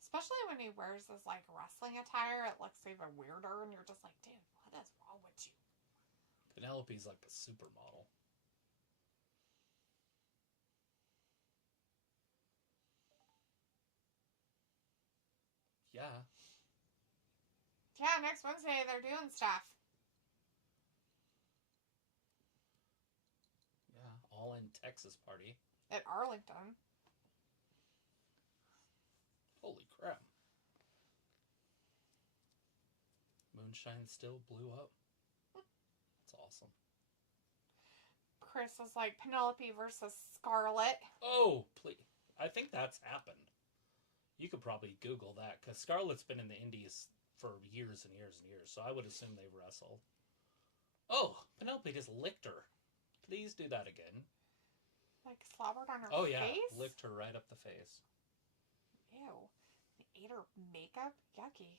Especially when he wears this, like, wrestling attire, it looks even weirder, and you're just like, dude, what is wrong with you? Penelope's like a supermodel. Yeah. Yeah, next Wednesday they're doing stuff. Yeah, all in Texas party. At Arlington. Holy crap. Moonshine still blew up. That's awesome. Chris was like, Penelope versus Scarlett. Oh, please. I think that's happened. You could probably Google that, because Scarlett's been in the Indies for years and years and years, so I would assume they've wrestled. Oh, Penelope just licked her. Please do that again. Like, slobbered on her face? Oh, yeah. Licked her right up the face. Ew. Ate her makeup? Yucky.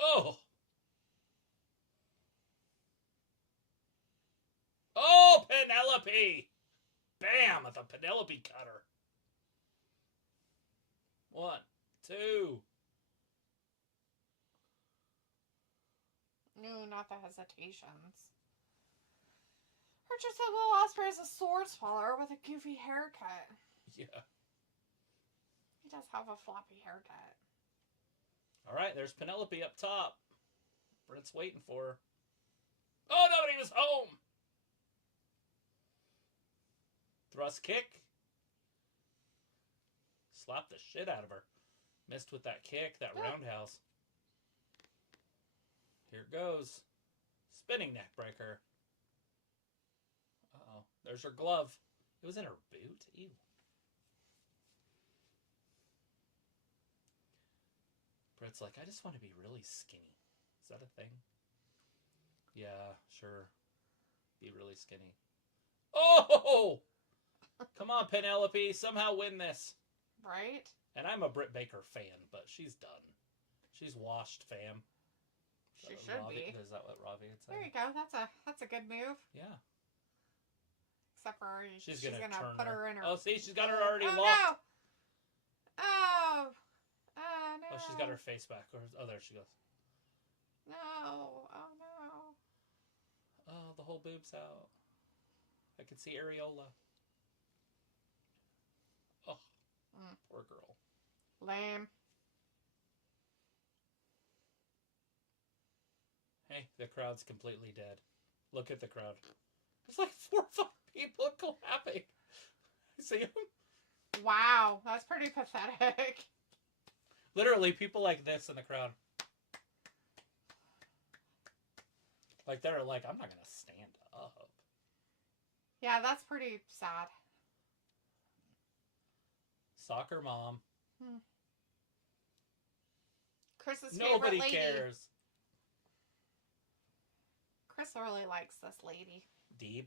Oh! Oh, Penelope! Bam! With a Penelope cutter. 1, 2. No, not the hesitations. Richard said Will Ospreay is a sword swallower with a goofy haircut. Yeah. He does have a floppy haircut. Alright, there's Penelope up top. Brent's waiting for her. Oh, nobody was home! Thrust kick. Slapped the shit out of her. Missed with that kick, that roundhouse. Here it goes. Spinning neck breaker. Uh-oh. There's her glove. It was in her boot? Ew. Brett's like, I just want to be really skinny. Is that a thing? Yeah, sure. Be really skinny. Oh! Come on, Penelope. Somehow win this. Right? And I'm a Britt Baker fan, but she's done. She's washed, fam. She should be. Is that what Ravi would say? There you go. That's a good move. Yeah. Except for she's gonna turn put her in her. Oh, see, she's got her already locked. No! Oh! Oh no! Oh, she's got her face back. Oh, there she goes. No! Oh no! Oh, the whole boob's out. I can see areola. Oh, poor girl. Lame. Hey, the crowd's completely dead. Look at the crowd. There's like 4 or 5 people clapping. See them? Wow, that's pretty pathetic. Literally, people like this in the crowd. Like, they're like, I'm not going to stand up. Yeah, that's pretty sad. Soccer mom. Chris's Nobody favorite lady. cares. Chris really likes this lady. Deeb.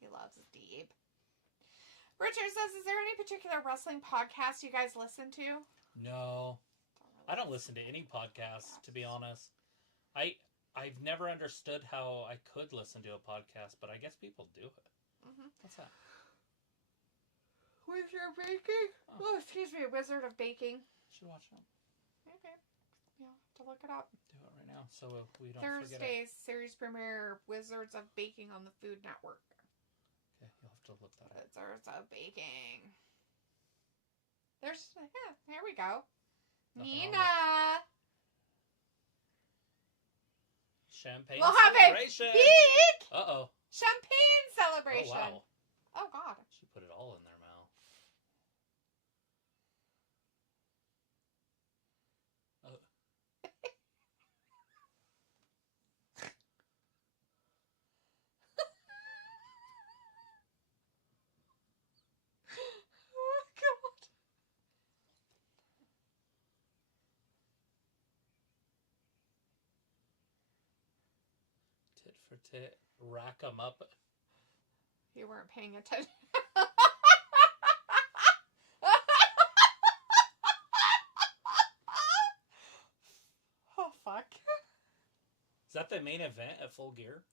He loves Deeb. Richard says, is there any particular wrestling podcast you guys listen to? No. I don't listen to any podcasts, to be honest. I've never understood how I could listen to a podcast, but I guess people do it. What's that? Wizard of Baking? Oh, excuse me, Wizard of Baking. Should watch it. Okay. You'll have to look it up. Do it right now so we don't forget it. Thursday's series premiere, Wizards of Baking on the Food Network. Okay, you'll have to look that up. Wizards of Baking. There we go. Nothing Nina! Champagne We'll have a celebration! big Uh-oh. champagne celebration! Oh, wow. Oh, God. She put it all in their mouth. Oh, God. Tit for tit. Rack 'em up. You weren't paying attention. Oh, fuck. Is that the main event at Full Gear?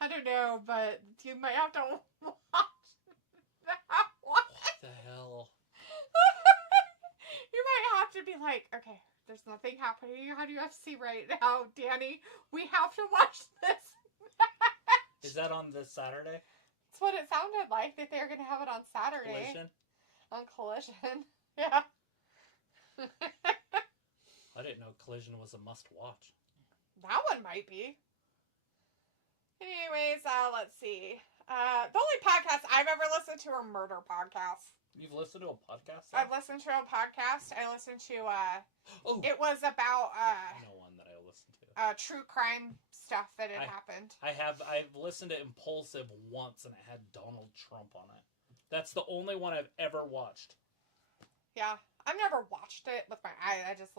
I don't know, but you might have to watch that one. What the hell? You might have to be like, okay, there's nothing happening on UFC right now, Danny. We have to watch this match. Is that on this Saturday? That's what it sounded like, that they were going to have it on Saturday. Collision? On Collision. Yeah. I didn't know Collision was a must-watch. That one might be. Anyways, let's see. The only podcasts I've ever listened to are murder podcasts. You've listened to a podcast? I've listened to a podcast. I listened to, Oh! it was about, I know one that I listened to. True crime stuff that had happened. I've listened to Impulsive once and it had Donald Trump on it. That's the only one I've ever watched. Yeah. I've never watched it with my eye. I just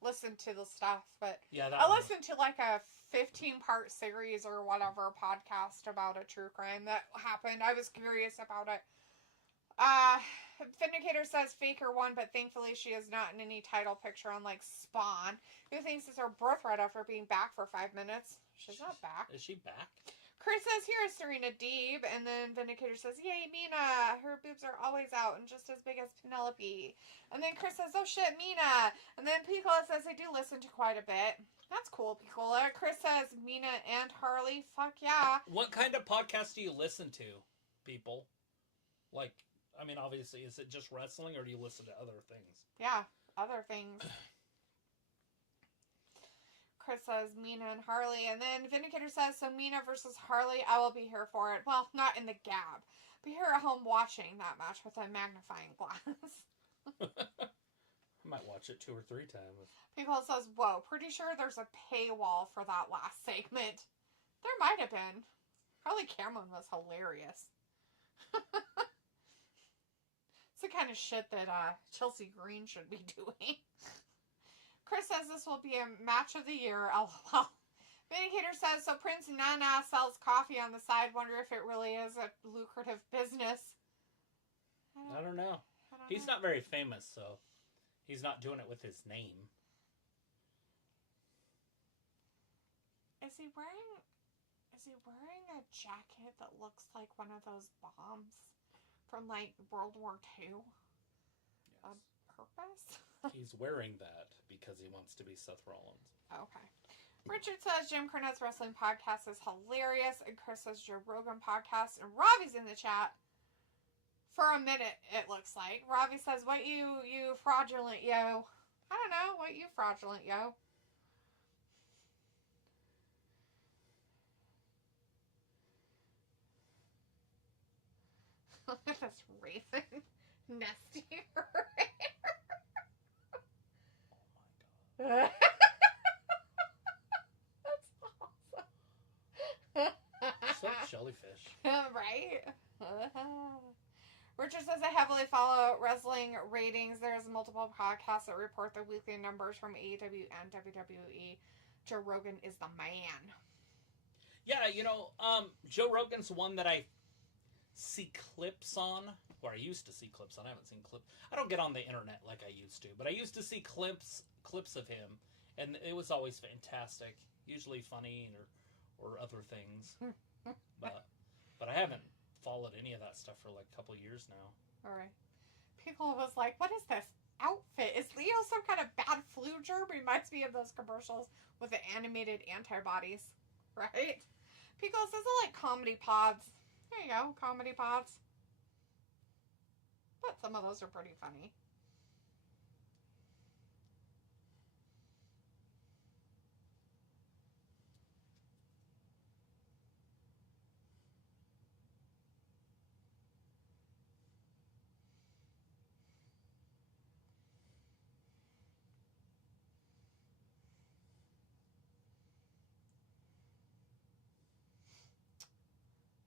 listened to the stuff, but yeah, I listened to like a 15-part series or whatever podcast about a true crime that happened. I was curious about it. Vindicator says Faker won, but thankfully she is not in any title picture unlike Spawn, who thinks it's her birthright after being back for 5 minutes. She's not back. Is she back? Chris says, here is Serena Deeb, and then Vindicator says, yay, Mina, her boobs are always out and just as big as Penelope. And then Chris says, oh shit, Mina. And then Piccola says, I do listen to quite a bit. That's cool, Piccola. Chris says, Mina and Harley, fuck yeah. What kind of podcast do you listen to, people? Like, I mean, obviously, is it just wrestling, or do you listen to other things? Yeah, other things. Chris says Mina and Harley, and then Vindicator says, so Mina versus Harley, I will be here for it. Well, not in the Gab. Be here at home watching that match with a magnifying glass. I might watch it 2 or 3 times. People says, whoa, pretty sure there's a paywall for that last segment. There might have been. Harley Cameron was hilarious. It's the kind of shit that Chelsea Green should be doing. Chris says this will be a match of the year. LOL. Vindicator says, so Prince Nana sells coffee on the side. Wonder if it really is a lucrative business. I don't know. He's not very famous, so he's not doing it with his name. Is he wearing a jacket that looks like one of those bombs from like World War II? Yes. On purpose? He's wearing that because he wants to be Seth Rollins. Okay. Richard says Jim Cornette's wrestling podcast is hilarious, and Chris says Joe Rogan podcast, and Robbie's in the chat. For a minute, it looks like. Robbie says, what you fraudulent yo. I don't know, what you fraudulent yo. Look at this Raven. Nesty hair. Oh my god. That's It's like awesome. jellyfish. Right? Richard says I heavily follow wrestling ratings. There's multiple podcasts that report the weekly numbers from AEW and WWE. Joe Rogan is the man. Yeah, you know, Joe Rogan's one that I see clips on, or I used to see clips on. I haven't seen clips. I don't get on the internet like I used to, but I used to see clips of him, and it was always fantastic. Usually funny or other things, but I haven't followed any of that stuff for like a couple of years now. All right. People was like, "What is this outfit? Is Leo some kind of bad flu germ?" Reminds me of those commercials with the animated antibodies, right? People says I like comedy pods. There you go, comedy pods. But some of those are pretty funny.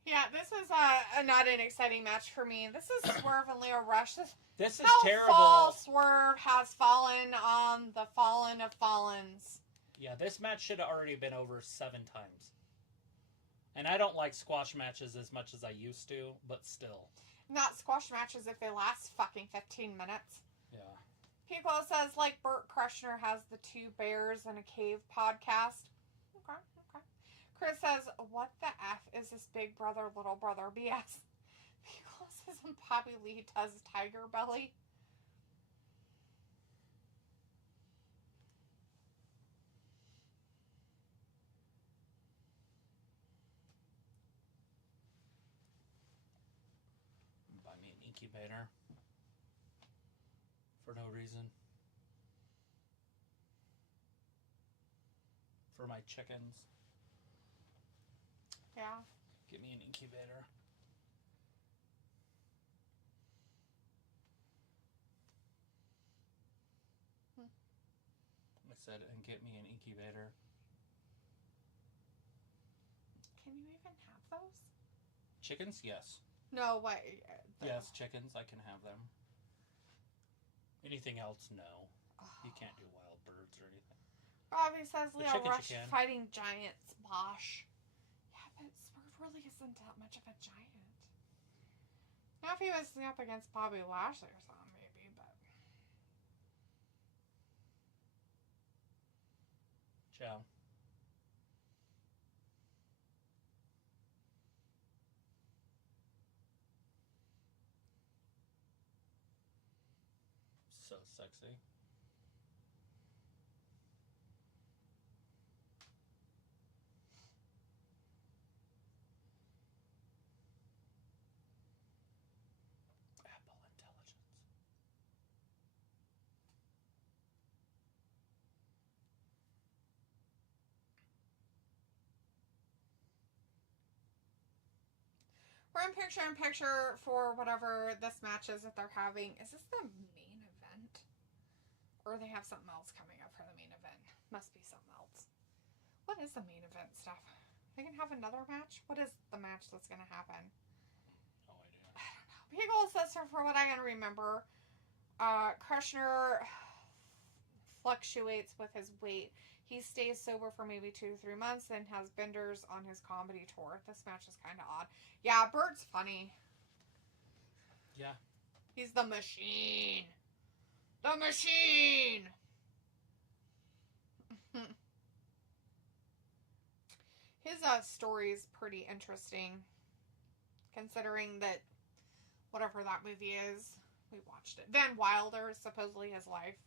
Yeah, this is not an exciting match for me. This is Swerve and Leo Rush. This is how terrible. Fall Swerve has fallen on the fallen of fallens. Yeah, this match should have already been over 7 times. And I don't like squash matches as much as I used to, but still. Not squash matches if they last fucking 15 minutes. Yeah. People says, like Burt Kreschner has the Two Bears in a Cave podcast. Okay. Chris says, what the F is this big brother, little brother BS? Piccolo says, and Bobby Lee does tiger belly. Buy me an incubator. For no reason. For my chickens. Yeah. Get me an incubator. I said, and get me an incubator. Can you even have those? Chickens? Yes. No, what? Yes, chickens. I can have them. Anything else? No. You can't do wild birds or anything. Bobby says The Leo chickens Rush you can. fighting giants. Bosh. Yeah, but Swerve really isn't that much of a giant. Now if he was up against Bobby Lashley or something, maybe, but... Ciao. So sexy. Apple Intelligence. We're in picture for whatever this match is that they're having. Is this the main event? Or they have something else coming up for the main event? Must be something else. What is the main event stuff? They can have another match? What is the match that's going to happen? No idea. I don't know. Piggle says, for what I can remember, Krishner fluctuates with his weight. He stays sober for maybe 2 to 3 months, then has benders on his comedy tour. This match is kind of odd. Yeah, Bert's funny. Yeah. He's the machine. The machine! His story is pretty interesting, considering that whatever that movie is, we watched it. Van Wilder is supposedly his life.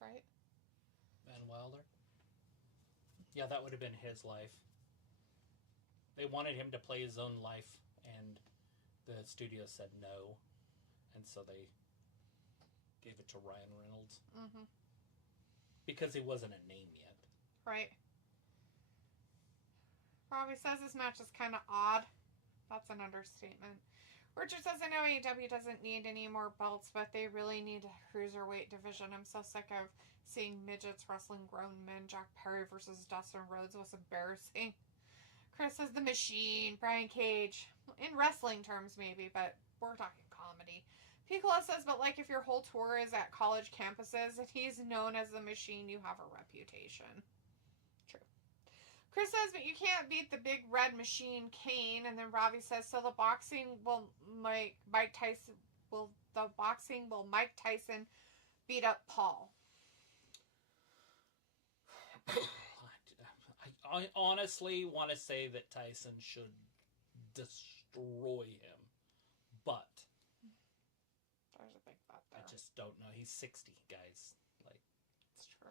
Right? Van Wilder? Yeah, that would have been his life. They wanted him to play his own life, and the studio said no. And so they gave it to Ryan Reynolds. Mm-hmm. Because he wasn't a name yet. Right. Robbie says this match is kind of odd. That's an understatement. Richard says, I know AEW doesn't need any more belts, but they really need a cruiserweight division. I'm so sick of seeing midgets wrestling grown men. Jack Perry versus Dustin Rhodes was embarrassing. Chris says, the machine. Brian Cage. In wrestling terms, maybe, but we're talking comedy. Piccolo says, but like if your whole tour is at college campuses and he's known as the machine, you have a reputation. True. Chris says, but you can't beat the big red machine, Kane. And then Robbie says, so the boxing will Mike Tyson will Mike Tyson beat up Paul? I honestly want to say that Tyson should destroy him, but there's a big but there. I just don't know. He's 60, guys. Like, it's true.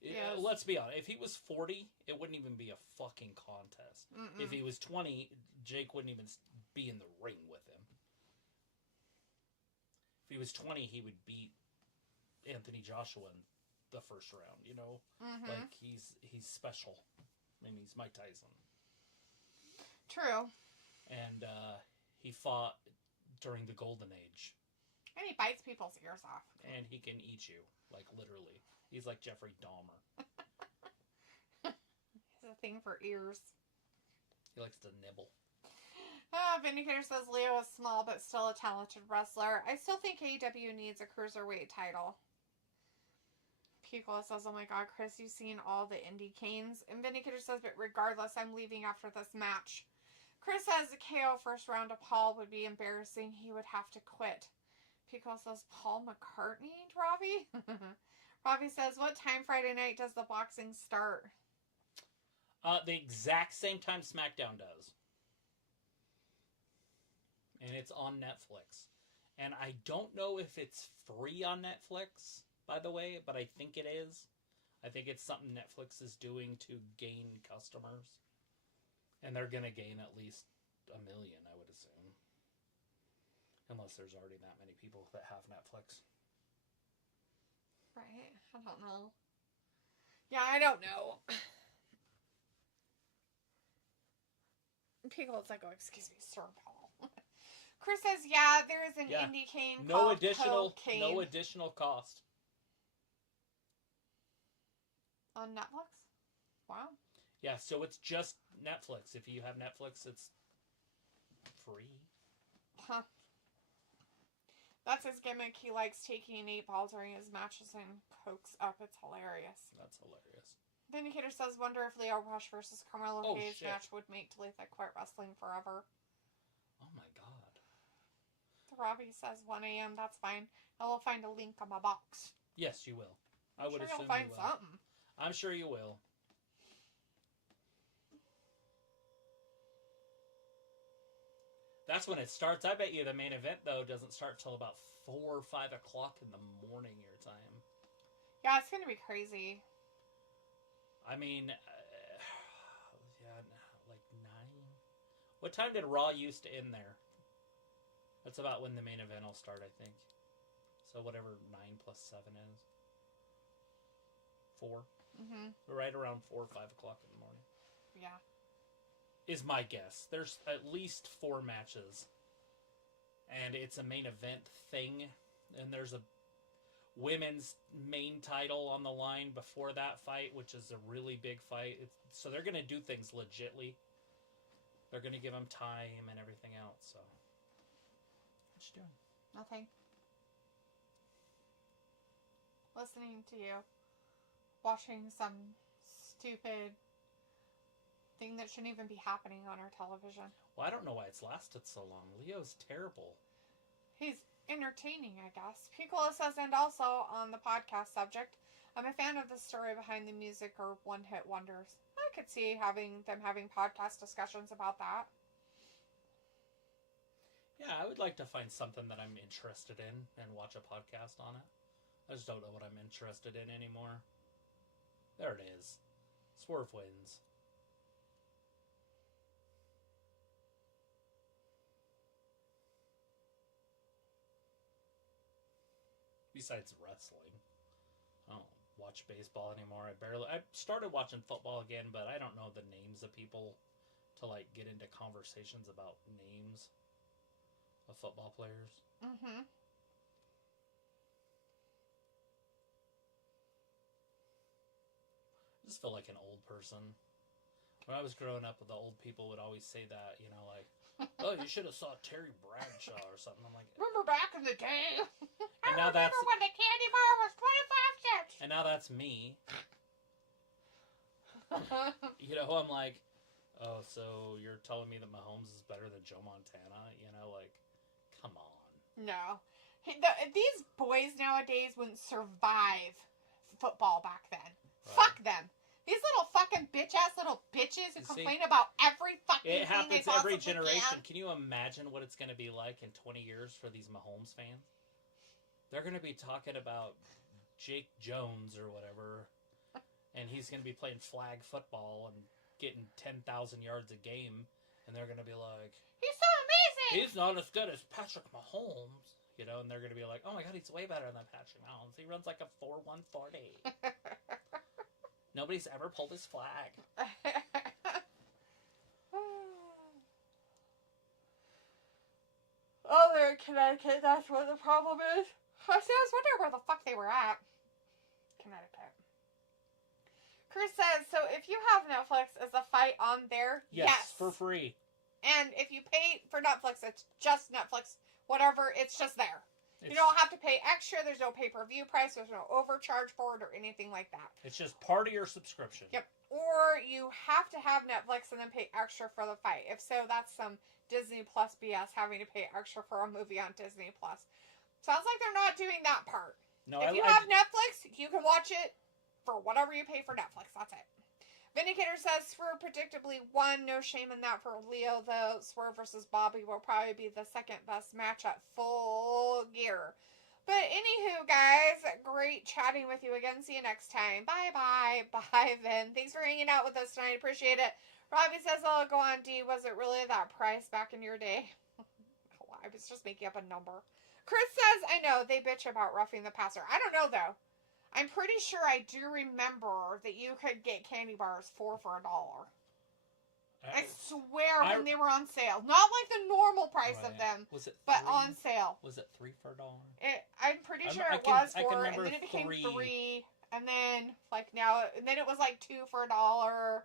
Yes. Let's be honest. If he was 40, it wouldn't even be a fucking contest. Mm-mm. If he was 20, Jake wouldn't even be in the ring with him. If he was 20, he would beat Anthony Joshua in the first round, you know? Mm-hmm. Like, he's special. I mean, he's Mike Tyson. True. And he fought during the Golden Age. And he bites people's ears off. And he can eat you, like, literally. He's like Jeffrey Dahmer. He has a thing for ears. He likes to nibble. Vindicator says Leo is small but still a talented wrestler. I still think AEW needs a cruiserweight title. Piccolo says, oh my god, Chris, you've seen all the indie canes. And Vindicator says, but regardless, I'm leaving after this match. Chris says a KO first round to Paul would be embarrassing. He would have to quit. Piccolo says, Paul McCartney, Robbie? Robbie says, what time Friday night does the boxing start? The exact same time SmackDown does. And it's on Netflix. And I don't know if it's free on Netflix, by the way, but I think it is. I think it's something Netflix is doing to gain customers. And they're going to gain at least 1 million, I would assume. Unless there's already that many people that have Netflix. Right. I don't know. Yeah, I don't know. People, it's like, oh, excuse me, Sir Paul. Chris says, yeah, there is an indie cane called Cocaine. No additional cost. On Netflix? Wow. Yeah, so it's just Netflix. If you have Netflix, it's free. Huh. That's his gimmick. He likes taking 8 balls during his matches and cokes up. It's hilarious. That's hilarious. Vindicator says, wonder if Leo Rush versus Carmelo Hayes match would make Talitha quit wrestling forever. Oh my god. Robbie says 1 a.m. That's fine. I will find a link on my box. Yes, you will. I would assume you'll find something. I'm sure you will. That's when it starts. I bet you the main event, though, doesn't start till about 4 or 5 o'clock in the morning your time. Yeah, it's going to be crazy. I mean, like 9. What time did Raw used to end there? That's about when the main event will start, I think. So whatever 9 plus 7 is. 4. Mm-hmm. Right around 4 or 5 o'clock in the morning. Yeah. Is my guess. There's at least 4 matches. And it's a main event thing. And there's a women's main title on the line before that fight, which is a really big fight. So they're going to do things legitly. They're going to give them time and everything else. So, what you doing? Nothing. Listening to you. Watching some stupid thing that shouldn't even be happening on our television. Well, I don't know why it's lasted so long. Leo's terrible. He's entertaining, I guess. Piccola says, and also on the podcast subject, I'm a fan of the story behind the music or one-hit wonders. I could see them having podcast discussions about that. Yeah, I would like to find something that I'm interested in and watch a podcast on it. I just don't know what I'm interested in anymore. There it is. Swerve wins. Besides wrestling, I don't watch baseball anymore. I started watching football again, but I don't know the names of people to like get into conversations about names of football players. Mm-hmm. I just feel like an old person. When I was growing up, the old people would always say that, you know, like, oh, you should have saw Terry Bradshaw or something. I'm like, remember back in the day? And now remember when the candy bar was 25 cents. And now that's me. You know, I'm like, oh, so you're telling me that Mahomes is better than Joe Montana? You know, like, come on. No. These boys nowadays wouldn't survive football back then. Right. Fuck them. These little fucking bitch-ass little bitches who complain about every fucking thing. It happens every generation. Can you imagine what it's going to be like in 20 years for these Mahomes fans? They're going to be talking about Jake Jones or whatever, and he's going to be playing flag football and getting 10,000 yards a game, and they're going to be like, he's so amazing! He's not as good as Patrick Mahomes. You know, and they're going to be like, oh my god, he's way better than Patrick Mahomes. He runs like a 4.140. Nobody's ever pulled his flag. Oh, they're in Connecticut. That's what the problem is. I was wondering where the fuck they were at. Connecticut. Chris says, so if you have Netflix, is the fight on there? Yes. For free. And if you pay for Netflix, it's just Netflix. Whatever, it's just there. You don't have to pay extra. There's no pay-per-view price. There's no overcharge for it or anything like that. It's just part of your subscription. Yep. Or you have to have Netflix and then pay extra for the fight. If so, that's some Disney Plus BS, having to pay extra for a movie on Disney Plus. Sounds like they're not doing that part. No, if you have Netflix, you can watch it for whatever you pay for Netflix. That's it. Vindicator says Swerve predictably won. No shame in that for Leo, though. Swerve versus Bobby will probably be the second best match at Full Gear. But anywho, guys, great chatting with you again. See you next time. Bye-bye. Bye, Vin. Thanks for hanging out with us tonight. Appreciate it. Robbie says, oh, go on, D. Was it really that price back in your day? I was just making up a number. Chris says, I know, they bitch about roughing the passer. I don't know, though. I'm pretty sure I do remember that you could get candy bars for $1. I swear when they were on sale. Not like the normal price of them, was it but on sale. Was it 3 for $1? I'm pretty sure it was 4, and then it became 3, and then like now, and then it was like 2 for $1.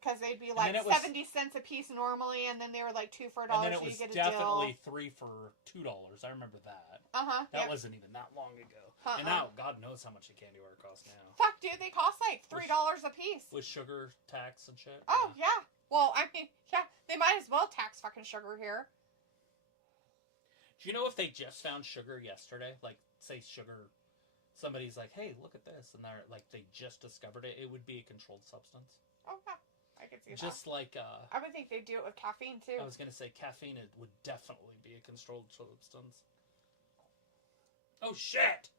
Because they'd be like 70 cents a piece normally, and then they were like 2 for $1. And then it so was you get a definitely deal. 3 for $2. I remember that. That wasn't even that long ago. And now, God knows how much a candy bar costs now. Fuck, dude, they cost like $3 a piece. With sugar tax and shit. Oh, yeah. Well, I mean, yeah, they might as well tax fucking sugar here. Do you know if they just found sugar yesterday? Like, say sugar, somebody's like, hey, look at this. And they're like, they just discovered it. It would be a controlled substance. Oh, yeah. I could see that. Just like, I would think they'd do it with caffeine, too. I was going to say caffeine would definitely be a controlled substance. Oh, shit!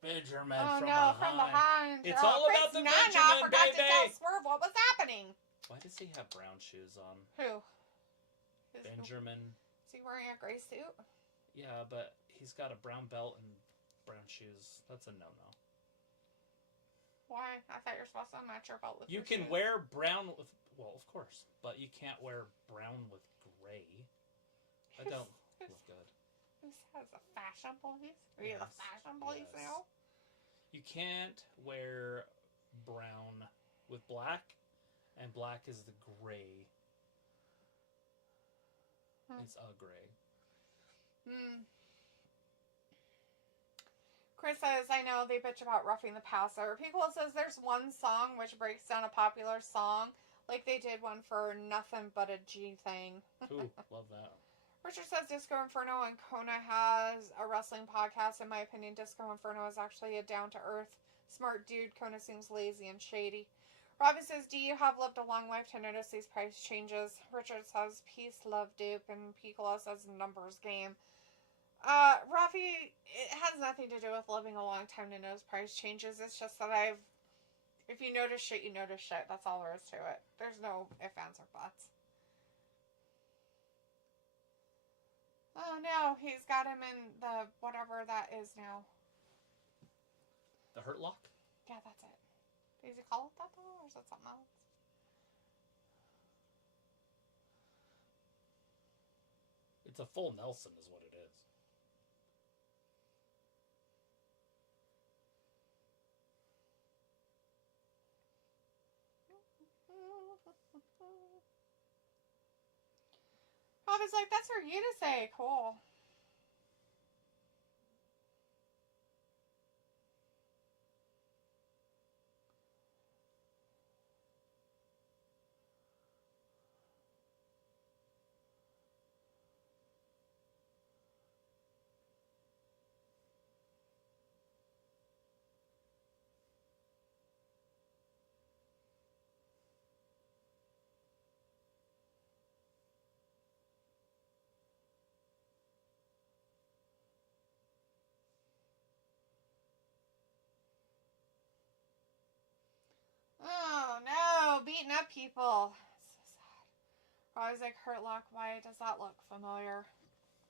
Benjamin from behind. It's all about the Benjamin, forgot baby! To tell Swerve what was happening. Why does he have brown shoes on? Who? Benjamin. Is he wearing a gray suit? Yeah, but he's got a brown belt and brown shoes. That's a no-no. Why? I thought you were supposed to match your belt with You your can shoes. wear brown with... Well, of course. But you can't wear brown with gray. That don't look good. Who says a fashion police? Are you the fashion police now? You can't wear brown with black, and black is the gray. It's a gray. Chris says, I know they bitch about roughing the passer. Piccolo says there's one song which breaks down a popular song, like they did one for Nothing But a G Thing. Ooh, love that. Richard says Disco Inferno and Kona has a wrestling podcast. In my opinion, Disco Inferno is actually a down-to-earth, smart dude. Kona seems lazy and shady. Robbie says, do you have lived a long life to notice these price changes? Richard says, peace, love, Duke. And Piccolo says, numbers game. Rafi, it has nothing to do with living a long time to notice price changes. It's just that if you notice shit, you notice shit. That's all there is to it. There's no ifs, ands, or buts. Oh no, he's got him in the whatever that is now. The Hurt Lock? Yeah, that's it. Does he call it that though, or is it something else? It's a full Nelson is what it is. Robbie's like, that's for you to say. Cool. Oh no, beating up people. So sad. Robbie's like, Hurt Lock, why does that look familiar?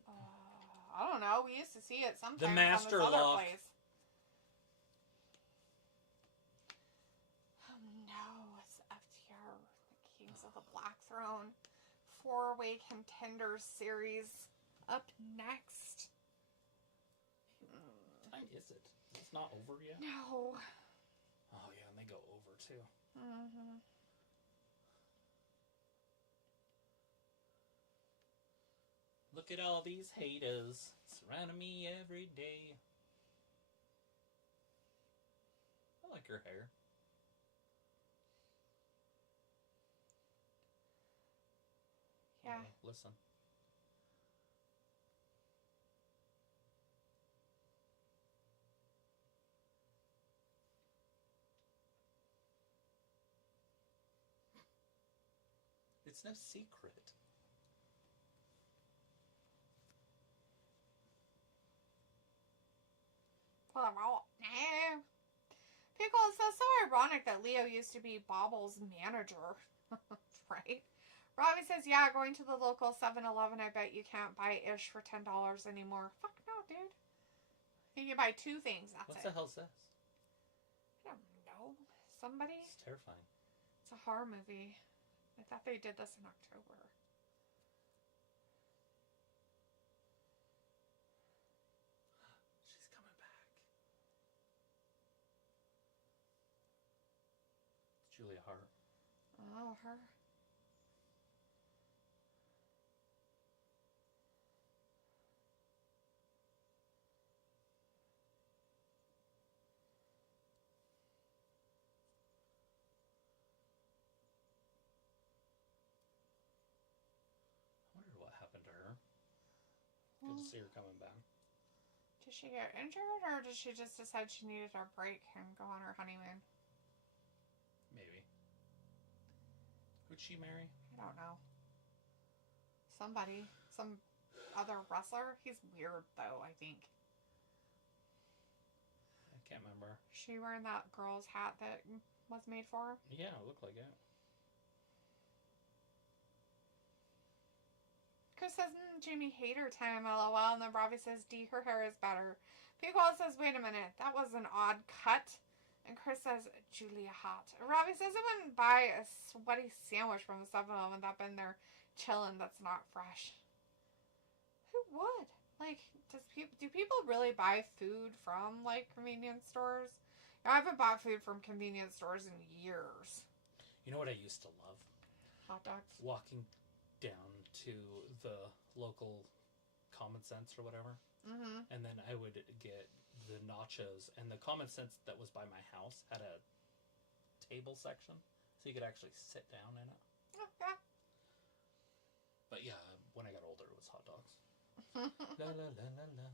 I don't know. We used to see it sometimes the Master on this other Lock. place. Oh no, it's FTR, the Kings of the Black Throne 4-way contenders series up next. What time is it? It's not over yet? No. Oh yeah, and they go over too. Mm-hmm. Look at all these haters surrounding me every day. I like her hair. Yeah. Listen. It's no secret. Pickle, it's so ironic that Leo used to be Bobble's manager. Right? Robbie says, yeah, going to the local 7-Eleven, I bet you can't buy ish for $10 anymore. Fuck no, dude. You can buy 2 things, that's What it. the hell's this? I don't know. Somebody? It's terrifying. It's a horror movie. I thought they did this in October. She's coming back. It's Julia Hart. Oh, her. I wonder what happened to her. Good to see her coming back. Did she get injured, or did she just decide she needed a break and go on her honeymoon? Maybe. Who'd she marry? I don't know. Somebody. Some other wrestler. He's weird, though, I think. I can't remember. She wearing that girl's hat that was made for her? Yeah, it looked like it. Chris says, Jamie Hader time, lol, and then Robbie says, D, her hair is better. Pickle says, wait a minute, that was an odd cut. And Chris says, Julia Hart. Robbie says, I wouldn't buy a sweaty sandwich from a 7-Eleven that been there chilling that's not fresh. Who would? Like, do people really buy food from, like, convenience stores? I haven't bought food from convenience stores in years. You know what I used to love? Hot dogs. Walking down to the local Common Sense or whatever. Mm-hmm. And then I would get the nachos. And the Common Sense that was by my house had a table section. So you could actually sit down in it. Oh, yeah. But yeah, when I got older, it was hot dogs. La la la la la.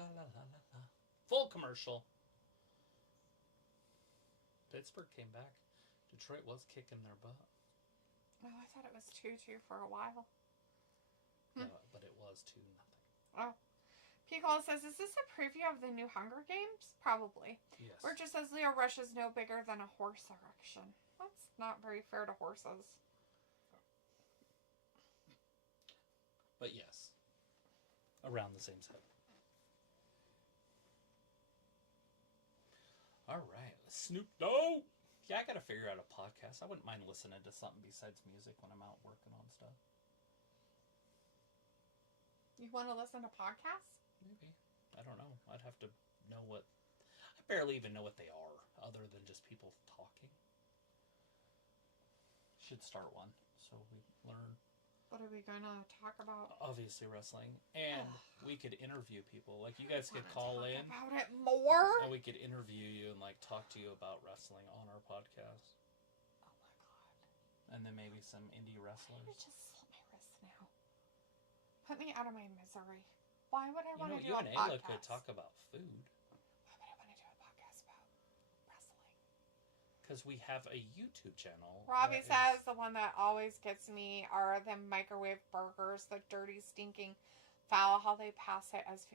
La la la la la. Full commercial. Pittsburgh came back. Detroit was kicking their butt. Oh, I thought it was 2-2 for a while. Yeah, but it was 2-0. Oh. Pickle says, is this a preview of the new Hunger Games? Probably. Yes. Or just says Leo Rush is no bigger than a horse erection. That's not very fair to horses. But yes. Around the same size. Alright. Snoop Dogg! Yeah, I gotta figure out a podcast. I wouldn't mind listening to something besides music when I'm out working on stuff. You want to listen to podcasts? Maybe. I don't know. I'd have to know what... I barely even know what they are, other than just people talking. Should start one, so we learn. What are we going to talk about? Obviously wrestling. And we could interview people. Like, you guys could call in. About it more? And we could interview you and, like, talk to you about wrestling on our podcast. Oh my god. And then maybe some indie I wrestlers. would just slit my wrist now. Put me out of my misery. Why would I want to do You a and podcast? Ayla could talk about food. Why would I want to do a podcast about wrestling? Because we have a YouTube channel. Robbie says the one that always gets me are the microwave burgers, the dirty, stinking foul, how they pass it as...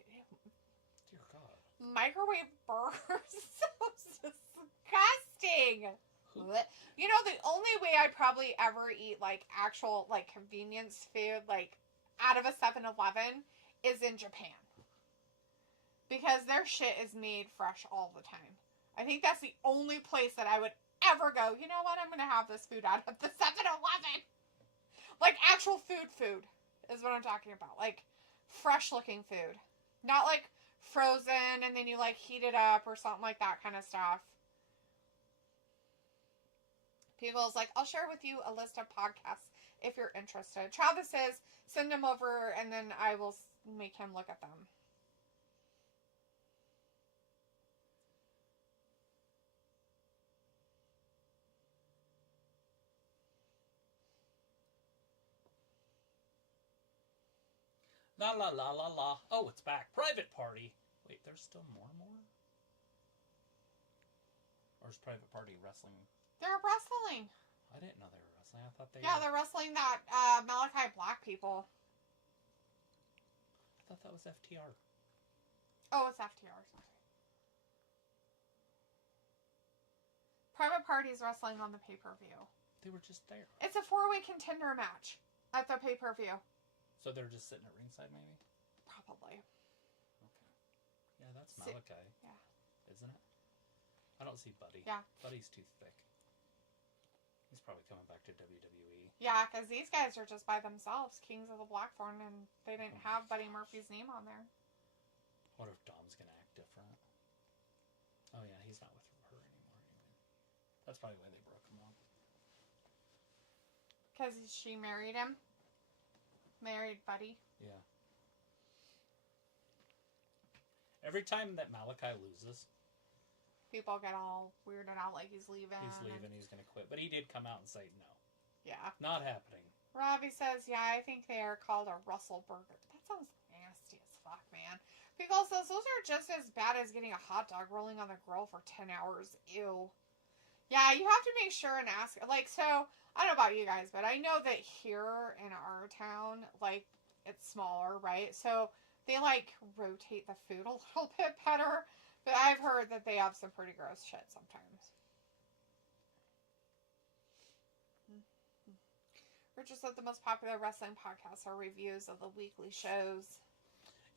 Dear God. Microwave burgers? So disgusting! You know, the only way I'd probably ever eat, like, actual, like, convenience food, like, out of a 7-Eleven is in Japan. Because their shit is made fresh all the time. I think that's the only place that I would ever go, you know what, I'm going to have this food out of the 7-Eleven. Like, actual food is what I'm talking about. Like, fresh-looking food. Not, like, frozen and then you, like, heat it up or something like that kind of stuff. People's like, I'll share with you a list of podcasts if you're interested. Travis says, send them over and then I will make him look at them. La la la la la. Oh, it's back. Private Party. Wait, there's still more? Or is Private Party wrestling? They're wrestling. I didn't know they were wrestling. I thought they Yeah, were... they're wrestling that Malachi Black people. I thought that was FTR. Oh, it's FTR. Sorry. Private Party's wrestling on the pay-per-view. They were just there. It's a 4-way contender match at the pay-per-view. So they're just sitting at ringside, maybe? Probably. Okay. Yeah, that's Malachi. Yeah. Isn't it? I don't see Buddy. Yeah. Buddy's too thick. He's probably coming back to WWE. Yeah, because these guys are just by themselves, Kings of the Blackthorn, and they didn't have Buddy Murphy's name on there. What if Dom's going to act different? Oh, yeah, he's not with her anymore. That's probably why they broke him up. Because she married him? Married Buddy? Yeah. Every time that Malachi loses... People get all weirded out like he's leaving. He's leaving, he's going to quit. But he did come out and say no. Yeah. Not happening. Robbie says, yeah, I think they are called a Russell burger. That sounds nasty as fuck, man. People says, those are just as bad as getting a hot dog rolling on the grill for 10 hours. Ew. Yeah, you have to make sure and ask. Like, so, I don't know about you guys, but I know that here in our town, like, it's smaller, right? So, they, like, rotate the food a little bit better. But I've heard that they have some pretty gross shit sometimes. Richard said the most popular wrestling podcasts are reviews of the weekly shows.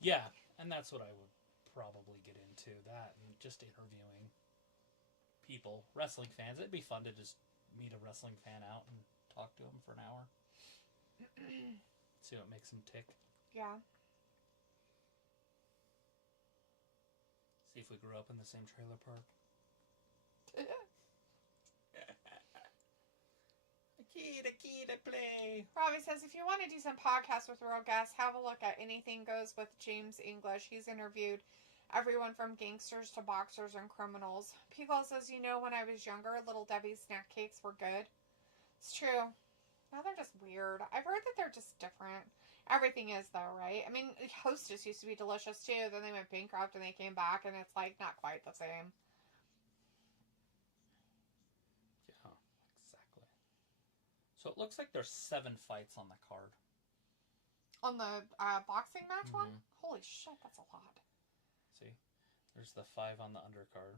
Yeah, and that's what I would probably get into. That and just interviewing people, wrestling fans. It'd be fun to just meet a wrestling fan out and talk to them for an hour. See what makes them tick. Yeah. See if we grew up in the same trailer park. A key to play. Robbie says, if you want to do some podcasts with real guests, have a look at Anything Goes with James English. He's interviewed everyone from gangsters to boxers and criminals. Pico says, you know, when I was younger, Little Debbie's snack cakes were good. It's true. Now they're just weird. I've heard that they're just different. Everything is, though, right? I mean, Hostess used to be delicious, too. Then they went bankrupt and they came back, and it's, like, not quite the same. Yeah, exactly. So it looks like there's 7 fights on the card. On the boxing match one? Holy shit, that's a lot. See? There's the 5 on the undercard.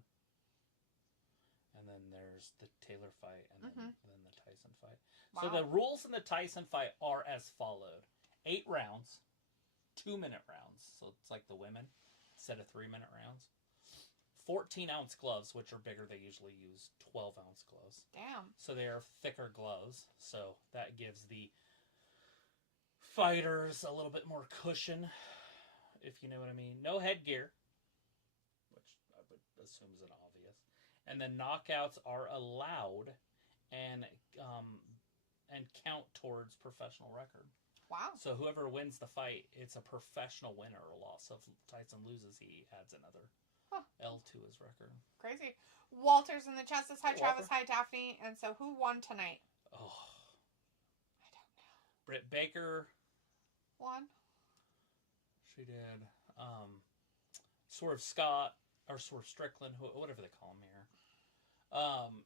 And then there's the Taylor fight, and then the Tyson fight. Wow. So the rules in the Tyson fight are as followed. 8 rounds, 2-minute rounds, so it's like the women, instead of 3-minute rounds. 14-ounce gloves, which are bigger, they usually use 12-ounce gloves. Damn. So they are thicker gloves, so that gives the fighters a little bit more cushion, if you know what I mean. No headgear, which I would assume is an obvious. And then knockouts are allowed and count towards professional record. Wow. So whoever wins the fight, it's a professional win or a loss. So if Tyson loses, he adds another L to his record. Crazy. Walter's in the chat says, hi, Hey, Travis, Walter. hi, Daphne. And so who won tonight? Oh. I don't know. Britt Baker. Won? She did. Swerve Scott, or Swerve Strickland, whatever they call him here.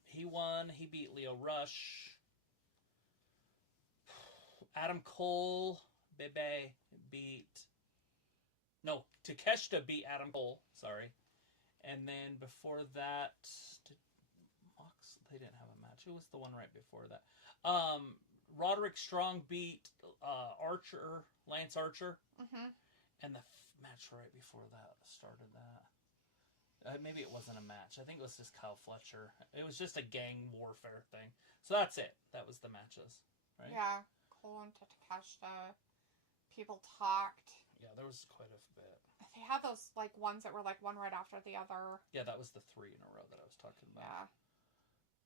He won. He beat Leo Rush. Adam Cole, Takeshita beat Adam Cole, sorry. And then before that, they didn't have a match. Who was the one right before that? Roderick Strong beat Lance Archer. And the match right before that started that. Maybe it wasn't a match. I think it was just Kyle Fletcher. It was just a gang warfare thing. So that's it. That was the matches, right? Yeah. Cole and Takeshita. People talked. Yeah, there was quite a bit. They had those, like, ones that were, like, one right after the other. Yeah, that was the 3 in a row that I was talking about. Yeah.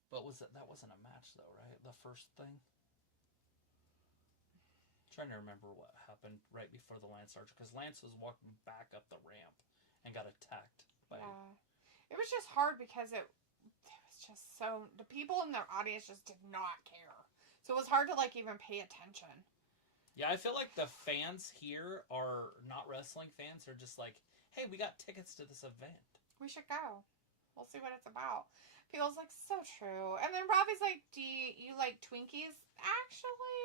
But that wasn't a match, though, right? The first thing? I'm trying to remember what happened right before the Lance Archer, because Lance was walking back up the ramp and got attacked by... Yeah. It was just hard because it was just so... The people in the audience just did not care. So it was hard to, like, even pay attention. Yeah, I feel like the fans here are not wrestling fans. They're just like, hey, we got tickets to this event. We should go. We'll see what it's about. People's like, so true. And then Robbie's like, do you like Twinkies? Actually,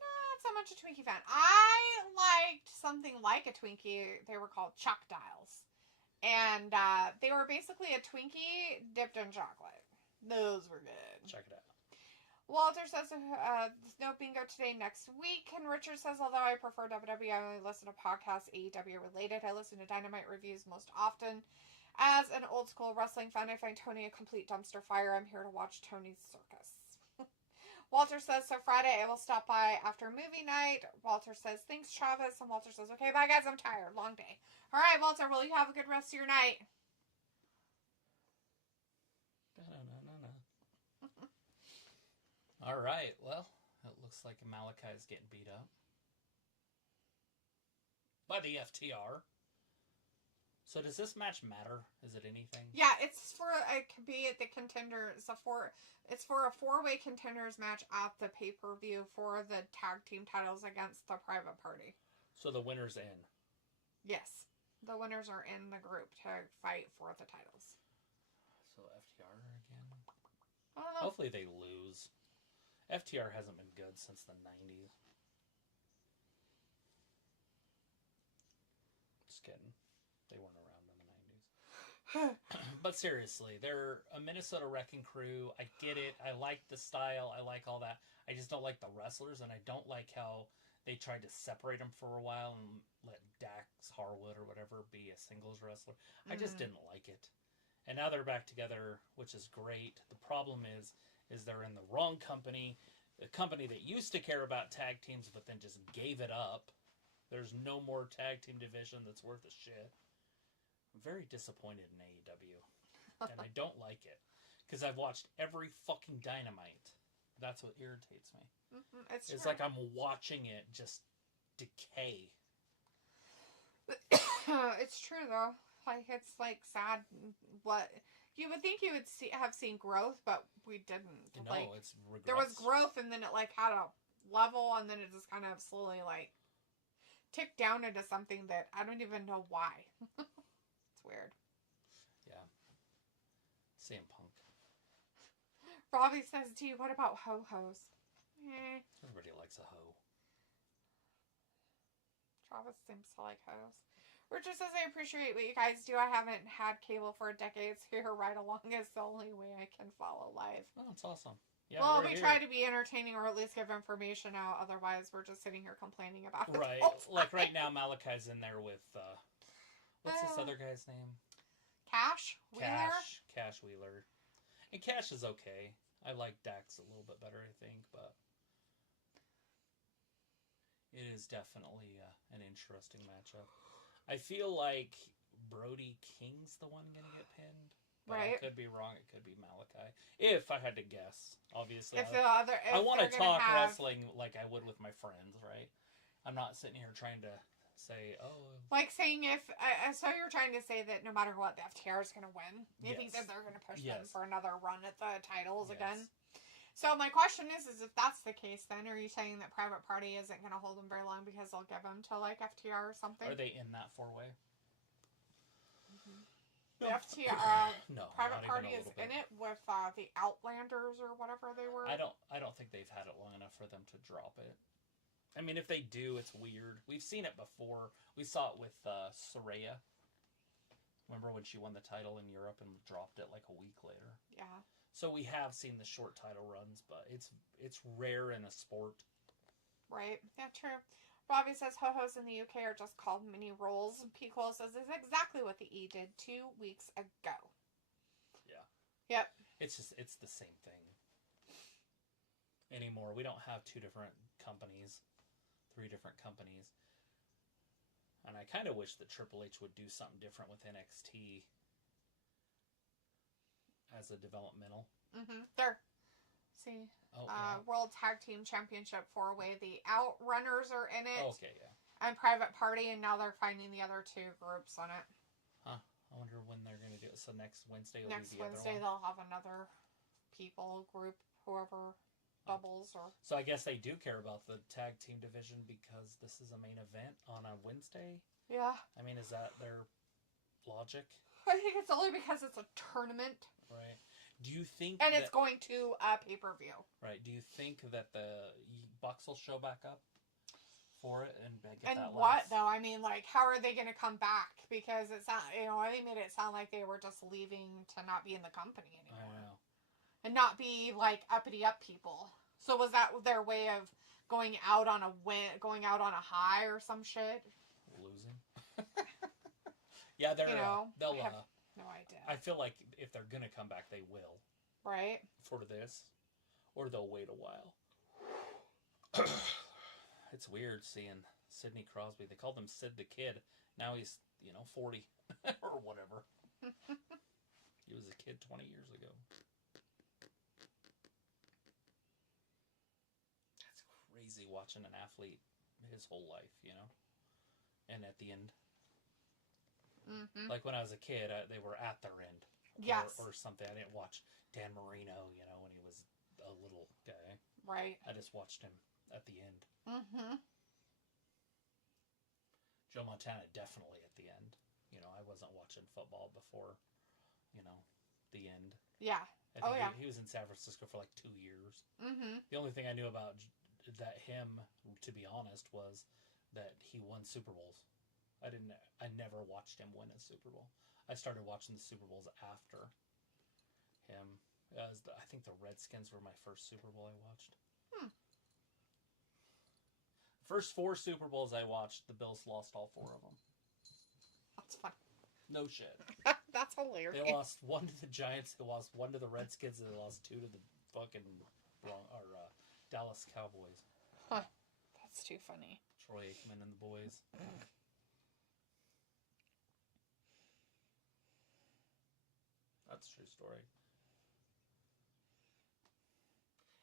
not so much a Twinkie fan. I liked something like a Twinkie. They were called Choc Dials. And they were basically a Twinkie dipped in chocolate. Those were good. Check it out. Walter says, there's no bingo today next week. And Richard says, although I prefer WWE, I only listen to podcasts AEW related. I listen to Dynamite reviews most often. As an old school wrestling fan, I find Tony a complete dumpster fire. I'm here to watch Tony's circus. Walter says, so Friday I will stop by after movie night. Walter says, thanks, Travis. And Walter says, okay, bye guys, I'm tired. Long day. All right, Walter, well, you have a good rest of your night. All right, well, it looks like Malachi is getting beat up by the FTR. So does this match matter? Is it anything? Yeah, it's for it could be at the contender. It's for a 4-way contenders match at the pay-per-view for the tag team titles against the Private Party. So the winner's in. Yes, the winners are in the group to fight for the titles. So FTR again. I don't know. Hopefully they lose. FTR hasn't been good since the 90s. Just kidding. They weren't around in the 90s. But seriously, they're a Minnesota Wrecking Crew. I get it. I like the style. I like all that. I just don't like the wrestlers, and I don't like how they tried to separate them for a while and let Dax Harwood or whatever be a singles wrestler. I just didn't like it. And now they're back together, which is great. The problem is they're in the wrong company, a company that used to care about tag teams but then just gave it up. There's no more tag team division that's worth a shit. I'm very disappointed in AEW, and I don't like it because I've watched every fucking Dynamite. That's what irritates me. It's like I'm watching it just decay. It's true though. Like it's like sad. What you would think you would have seen growth, but we didn't. No, like, it's regrets. There was growth, and then it like had a level, and then it just kind of slowly like ticked down into something that I don't even know why. It's weird. Yeah. CM Punk. Robbie says, "Gee, what about ho-hos?" Everybody likes a hoe. Travis seems to like hoes. Richard says, I appreciate what you guys do. I haven't had cable for decades. Here, right along is the only way I can follow live. Oh, that's awesome. Yeah, well, we try to be entertaining or at least give information out. Otherwise, we're just sitting here complaining about it. Right. Like right now, Malachi's in there with, what's this other guy's name? Cash Wheeler? Cash Wheeler. And Cash is okay. I like Dax a little bit better, I think, but it is definitely an interesting matchup. I feel like Brody King's the one going to get pinned. But right. I could be wrong. It could be Malachi. If I had to guess, obviously. If I want to talk wrestling like I would with my friends, right? I'm not sitting here trying to say, oh. Like saying if... so you're trying to say that no matter what, the FTR is going to win? You think that they're going to push them for another run at the titles again? So my question is if that's the case, then are you saying that Private Party isn't going to hold them very long because they'll give them to like FTR or something? Are they in that 4-way? The FTR no, Private Party is in it with the Outlanders or whatever they were. I don't think they've had it long enough for them to drop it. I mean, if they do, it's weird. We've seen it before. We saw it with Saraya. Remember when she won the title in Europe and dropped it like a week later? Yeah. So we have seen the short title runs, but it's rare in a sport. Right. Yeah, true. Robbie says ho-hos in the UK are just called mini rolls. Piccolo says it's exactly what the E did 2 weeks ago. Yeah. Yep. It's the same thing anymore. We don't have two different companies, 3 different companies. And I kind of wish that Triple H would do something different with NXT as a developmental. There. See. World Tag Team Championship 4-way. The Outrunners are in it. Okay, yeah. And Private Party, and now they're finding the other 2 groups on it. Huh. I wonder when they're going to do it. So next Wednesday will Next be the Wednesday other one? they'll have another people, group, whoever doubles or... So I guess they do care about the tag team division because this is a main event on a Wednesday? Yeah. I mean, is that their logic? I think it's only because it's a tournament. Right. Do you think And it's going to a pay-per-view. Right. Do you think that the Bucks will show back up for it and get and that what, last... though? I mean, like, how are they going to come back? Because it's not, they made it sound like they were just leaving to not be in the company anymore. I know. And not be, like, uppity-up people. So was that their way of going out on a high or some shit? Losing? Yeah, they'll I have no idea. I feel like if they're gonna come back, they will. Right. For this. Or they'll wait a while. It's weird seeing Sidney Crosby. They called him Sid the Kid. Now he's, 40. Or whatever. He was a kid 20 years ago. That's crazy watching an athlete his whole life, And at the end... Mm-hmm. Like when I was a kid, they were at their end. Yes. Or something. I didn't watch Dan Marino, when he was a little guy. Right. I just watched him at the end. Mm-hmm. Joe Montana definitely at the end. I wasn't watching football before, the end. Yeah. I think he was in San Francisco for like 2 years. Mm-hmm. The only thing I knew about him, to be honest, was that he won Super Bowls. I never watched him win a Super Bowl. I started watching the Super Bowls after him. I think the Redskins were my first Super Bowl I watched. First 4 Super Bowls I watched, the Bills lost all 4 of them. That's fun. No shit. That's hilarious. They lost 1 to the Giants, they lost 1 to the Redskins, and they lost 2 to the fucking Dallas Cowboys. Huh. That's too funny. Troy Aikman and the boys. That's a true story.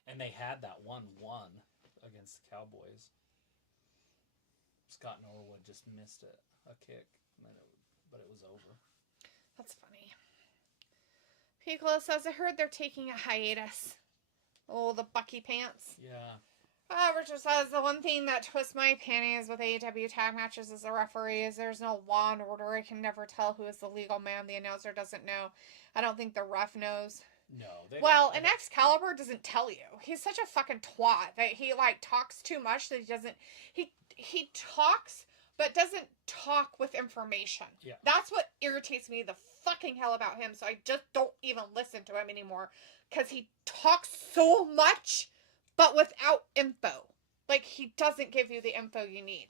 And they had that 1-1 against the Cowboys. Scott Norwood just missed it, a kick, but it was over. That's funny. Piccolo says, I heard they're taking a hiatus. Oh, the Bucky pants. Yeah. Richard says, the one thing that twists my panties with AEW tag matches as a referee is there's no law and order. I can never tell who is the legal man. The announcer doesn't know. I don't think the ref knows. No. And Excalibur doesn't tell you. He's such a fucking twat that he, talks too much that he doesn't... He talks, but doesn't talk with information. Yeah. That's what irritates me the fucking hell about him, so I just don't even listen to him anymore. Because he talks so much, but without info. He doesn't give you the info you need.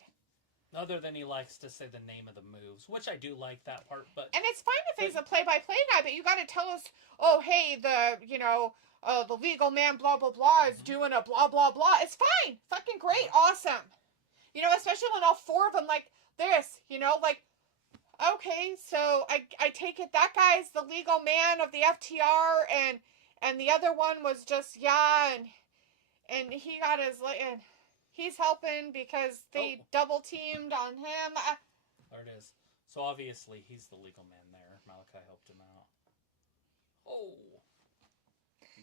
Other than he likes to say the name of the moves, which I do like that part, but... And it's fine if he's a play-by-play guy, but you gotta tell us, oh, hey, the legal man, blah, blah, blah, is doing a blah, blah, blah. It's fine. Fucking great. Awesome. Especially when all 4 of them like this, okay, so I take it that guy's the legal man of the FTR and the other one was just, and he got and he's helping because they double teamed on him. There it is. So obviously he's the legal man there. Malachi helped him out. Oh.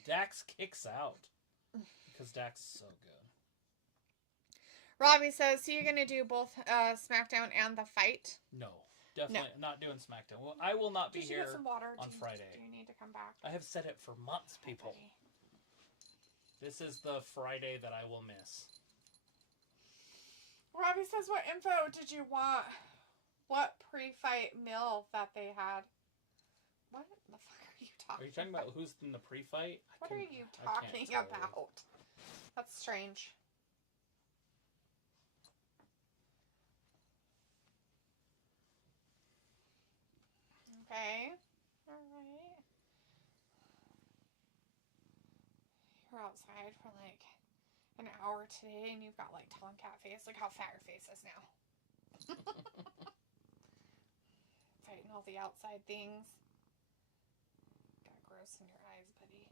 Dax kicks out. Because Dax is so good. Robbie says, so you're going to do both SmackDown and the fight? No. Definitely not doing SmackDown. Well, I will not be here get some water? on Friday. Do you need to come back? I have said it for months, people. This is the Friday that I will miss. Robbie says, what info did you want? What pre-fight meal that they had? What the fuck are you talking about? Are you talking about who's in the pre-fight? What are you talking about? That's strange. Okay. Alright. You're outside for an hour today and you've got like Tomcat face. Look how fat your face is now. Fighting all the outside things. Got gross in your eyes, buddy.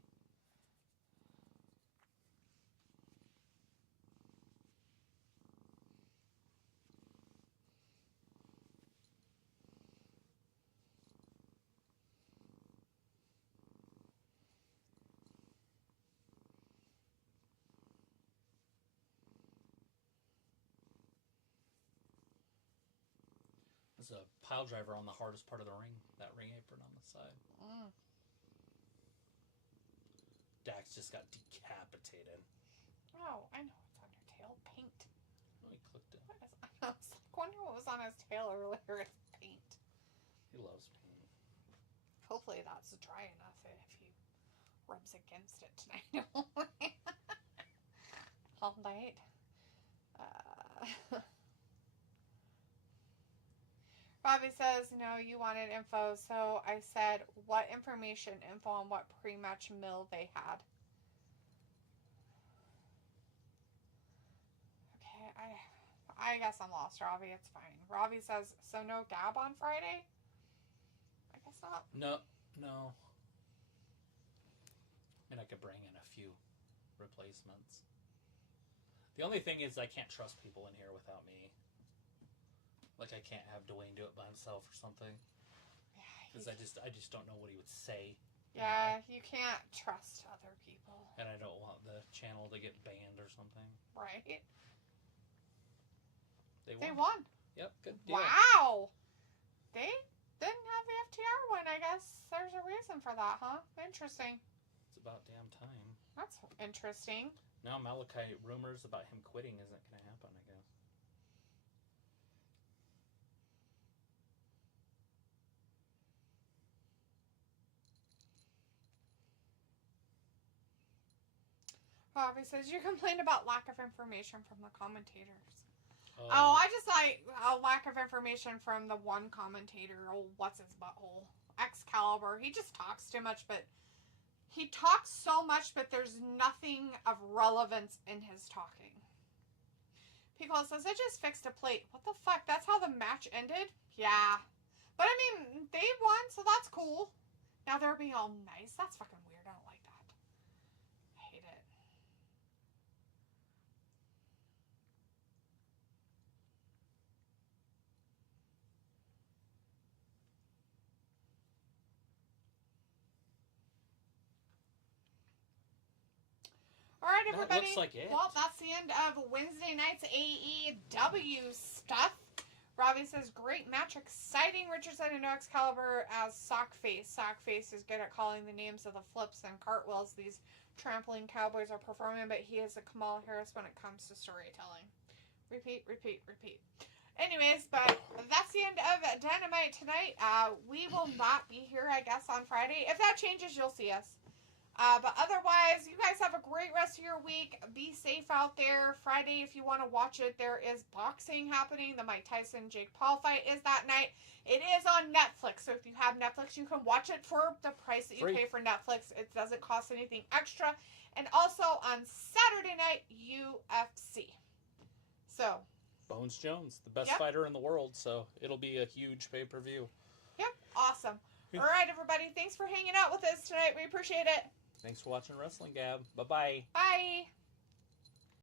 There's a pile driver on the hardest part of the ring. That ring apron on the side. Dax just got decapitated. Oh, I know what's on your tail. Paint. Oh, he clicked it. I was like, wondering what was on his tail earlier. It's paint. He loves paint. Hopefully that's dry enough if he rubs against it tonight. All night. Robbie says, no, you wanted info, so I said, what information? Info on what pre-match mill they had. Okay, I guess I'm lost, Robbie. It's fine. Robbie says, so no Gab on Friday? I guess not. No. I mean, I could bring in a few replacements. The only thing is I can't trust people in here without me. Like, I can't have Dwayne do it by himself or something. Because I just don't know what he would say. Yeah, you can't trust other people. And I don't want the channel to get banned or something. Right. They won. Yep, good deal. Wow! They didn't have the FTR win, I guess. There's a reason for that, huh? Interesting. It's about damn time. That's interesting. Now Malachi, rumors about him quitting isn't going to happen, I guess. Bobby says, you complained about lack of information from the commentators. Oh, I just like a lack of information from the one commentator. Oh, what's his butthole? Excalibur. He just talks too much, but he talks so much, but there's nothing of relevance in his talking. Pico says, I just fixed a plate. What the fuck? That's how the match ended? Yeah. But I mean, they won, so that's cool. Now they're being all nice. That's fucking weird. I don't like that. I hate it. All right, everybody. That looks like it. Well, that's the end of Wednesday night's AEW stuff. Robbie says, great match, exciting. Richard said, no Excalibur as Sockface. Sockface is good at calling the names of the flips and cartwheels these trampling cowboys are performing, but he is a Kamala Harris when it comes to storytelling. Repeat, repeat, repeat. Anyways, but that's the end of Dynamite tonight. We will not be here, I guess, on Friday. If that changes, you'll see us. But otherwise, you guys have a great rest of your week. Be safe out there. Friday, if you want to watch it, there is boxing happening. The Mike Tyson-Jake Paul fight is that night. It is on Netflix. So if you have Netflix, you can watch it for the price that you pay for Netflix. It doesn't cost anything extra. And also on Saturday night, UFC. So. Bones Jones, the best fighter in the world. So it'll be a huge pay-per-view. Yep. Awesome. All right, everybody. Thanks for hanging out with us tonight. We appreciate it. Thanks for watching Wrestling Gab. Bye-bye. Bye.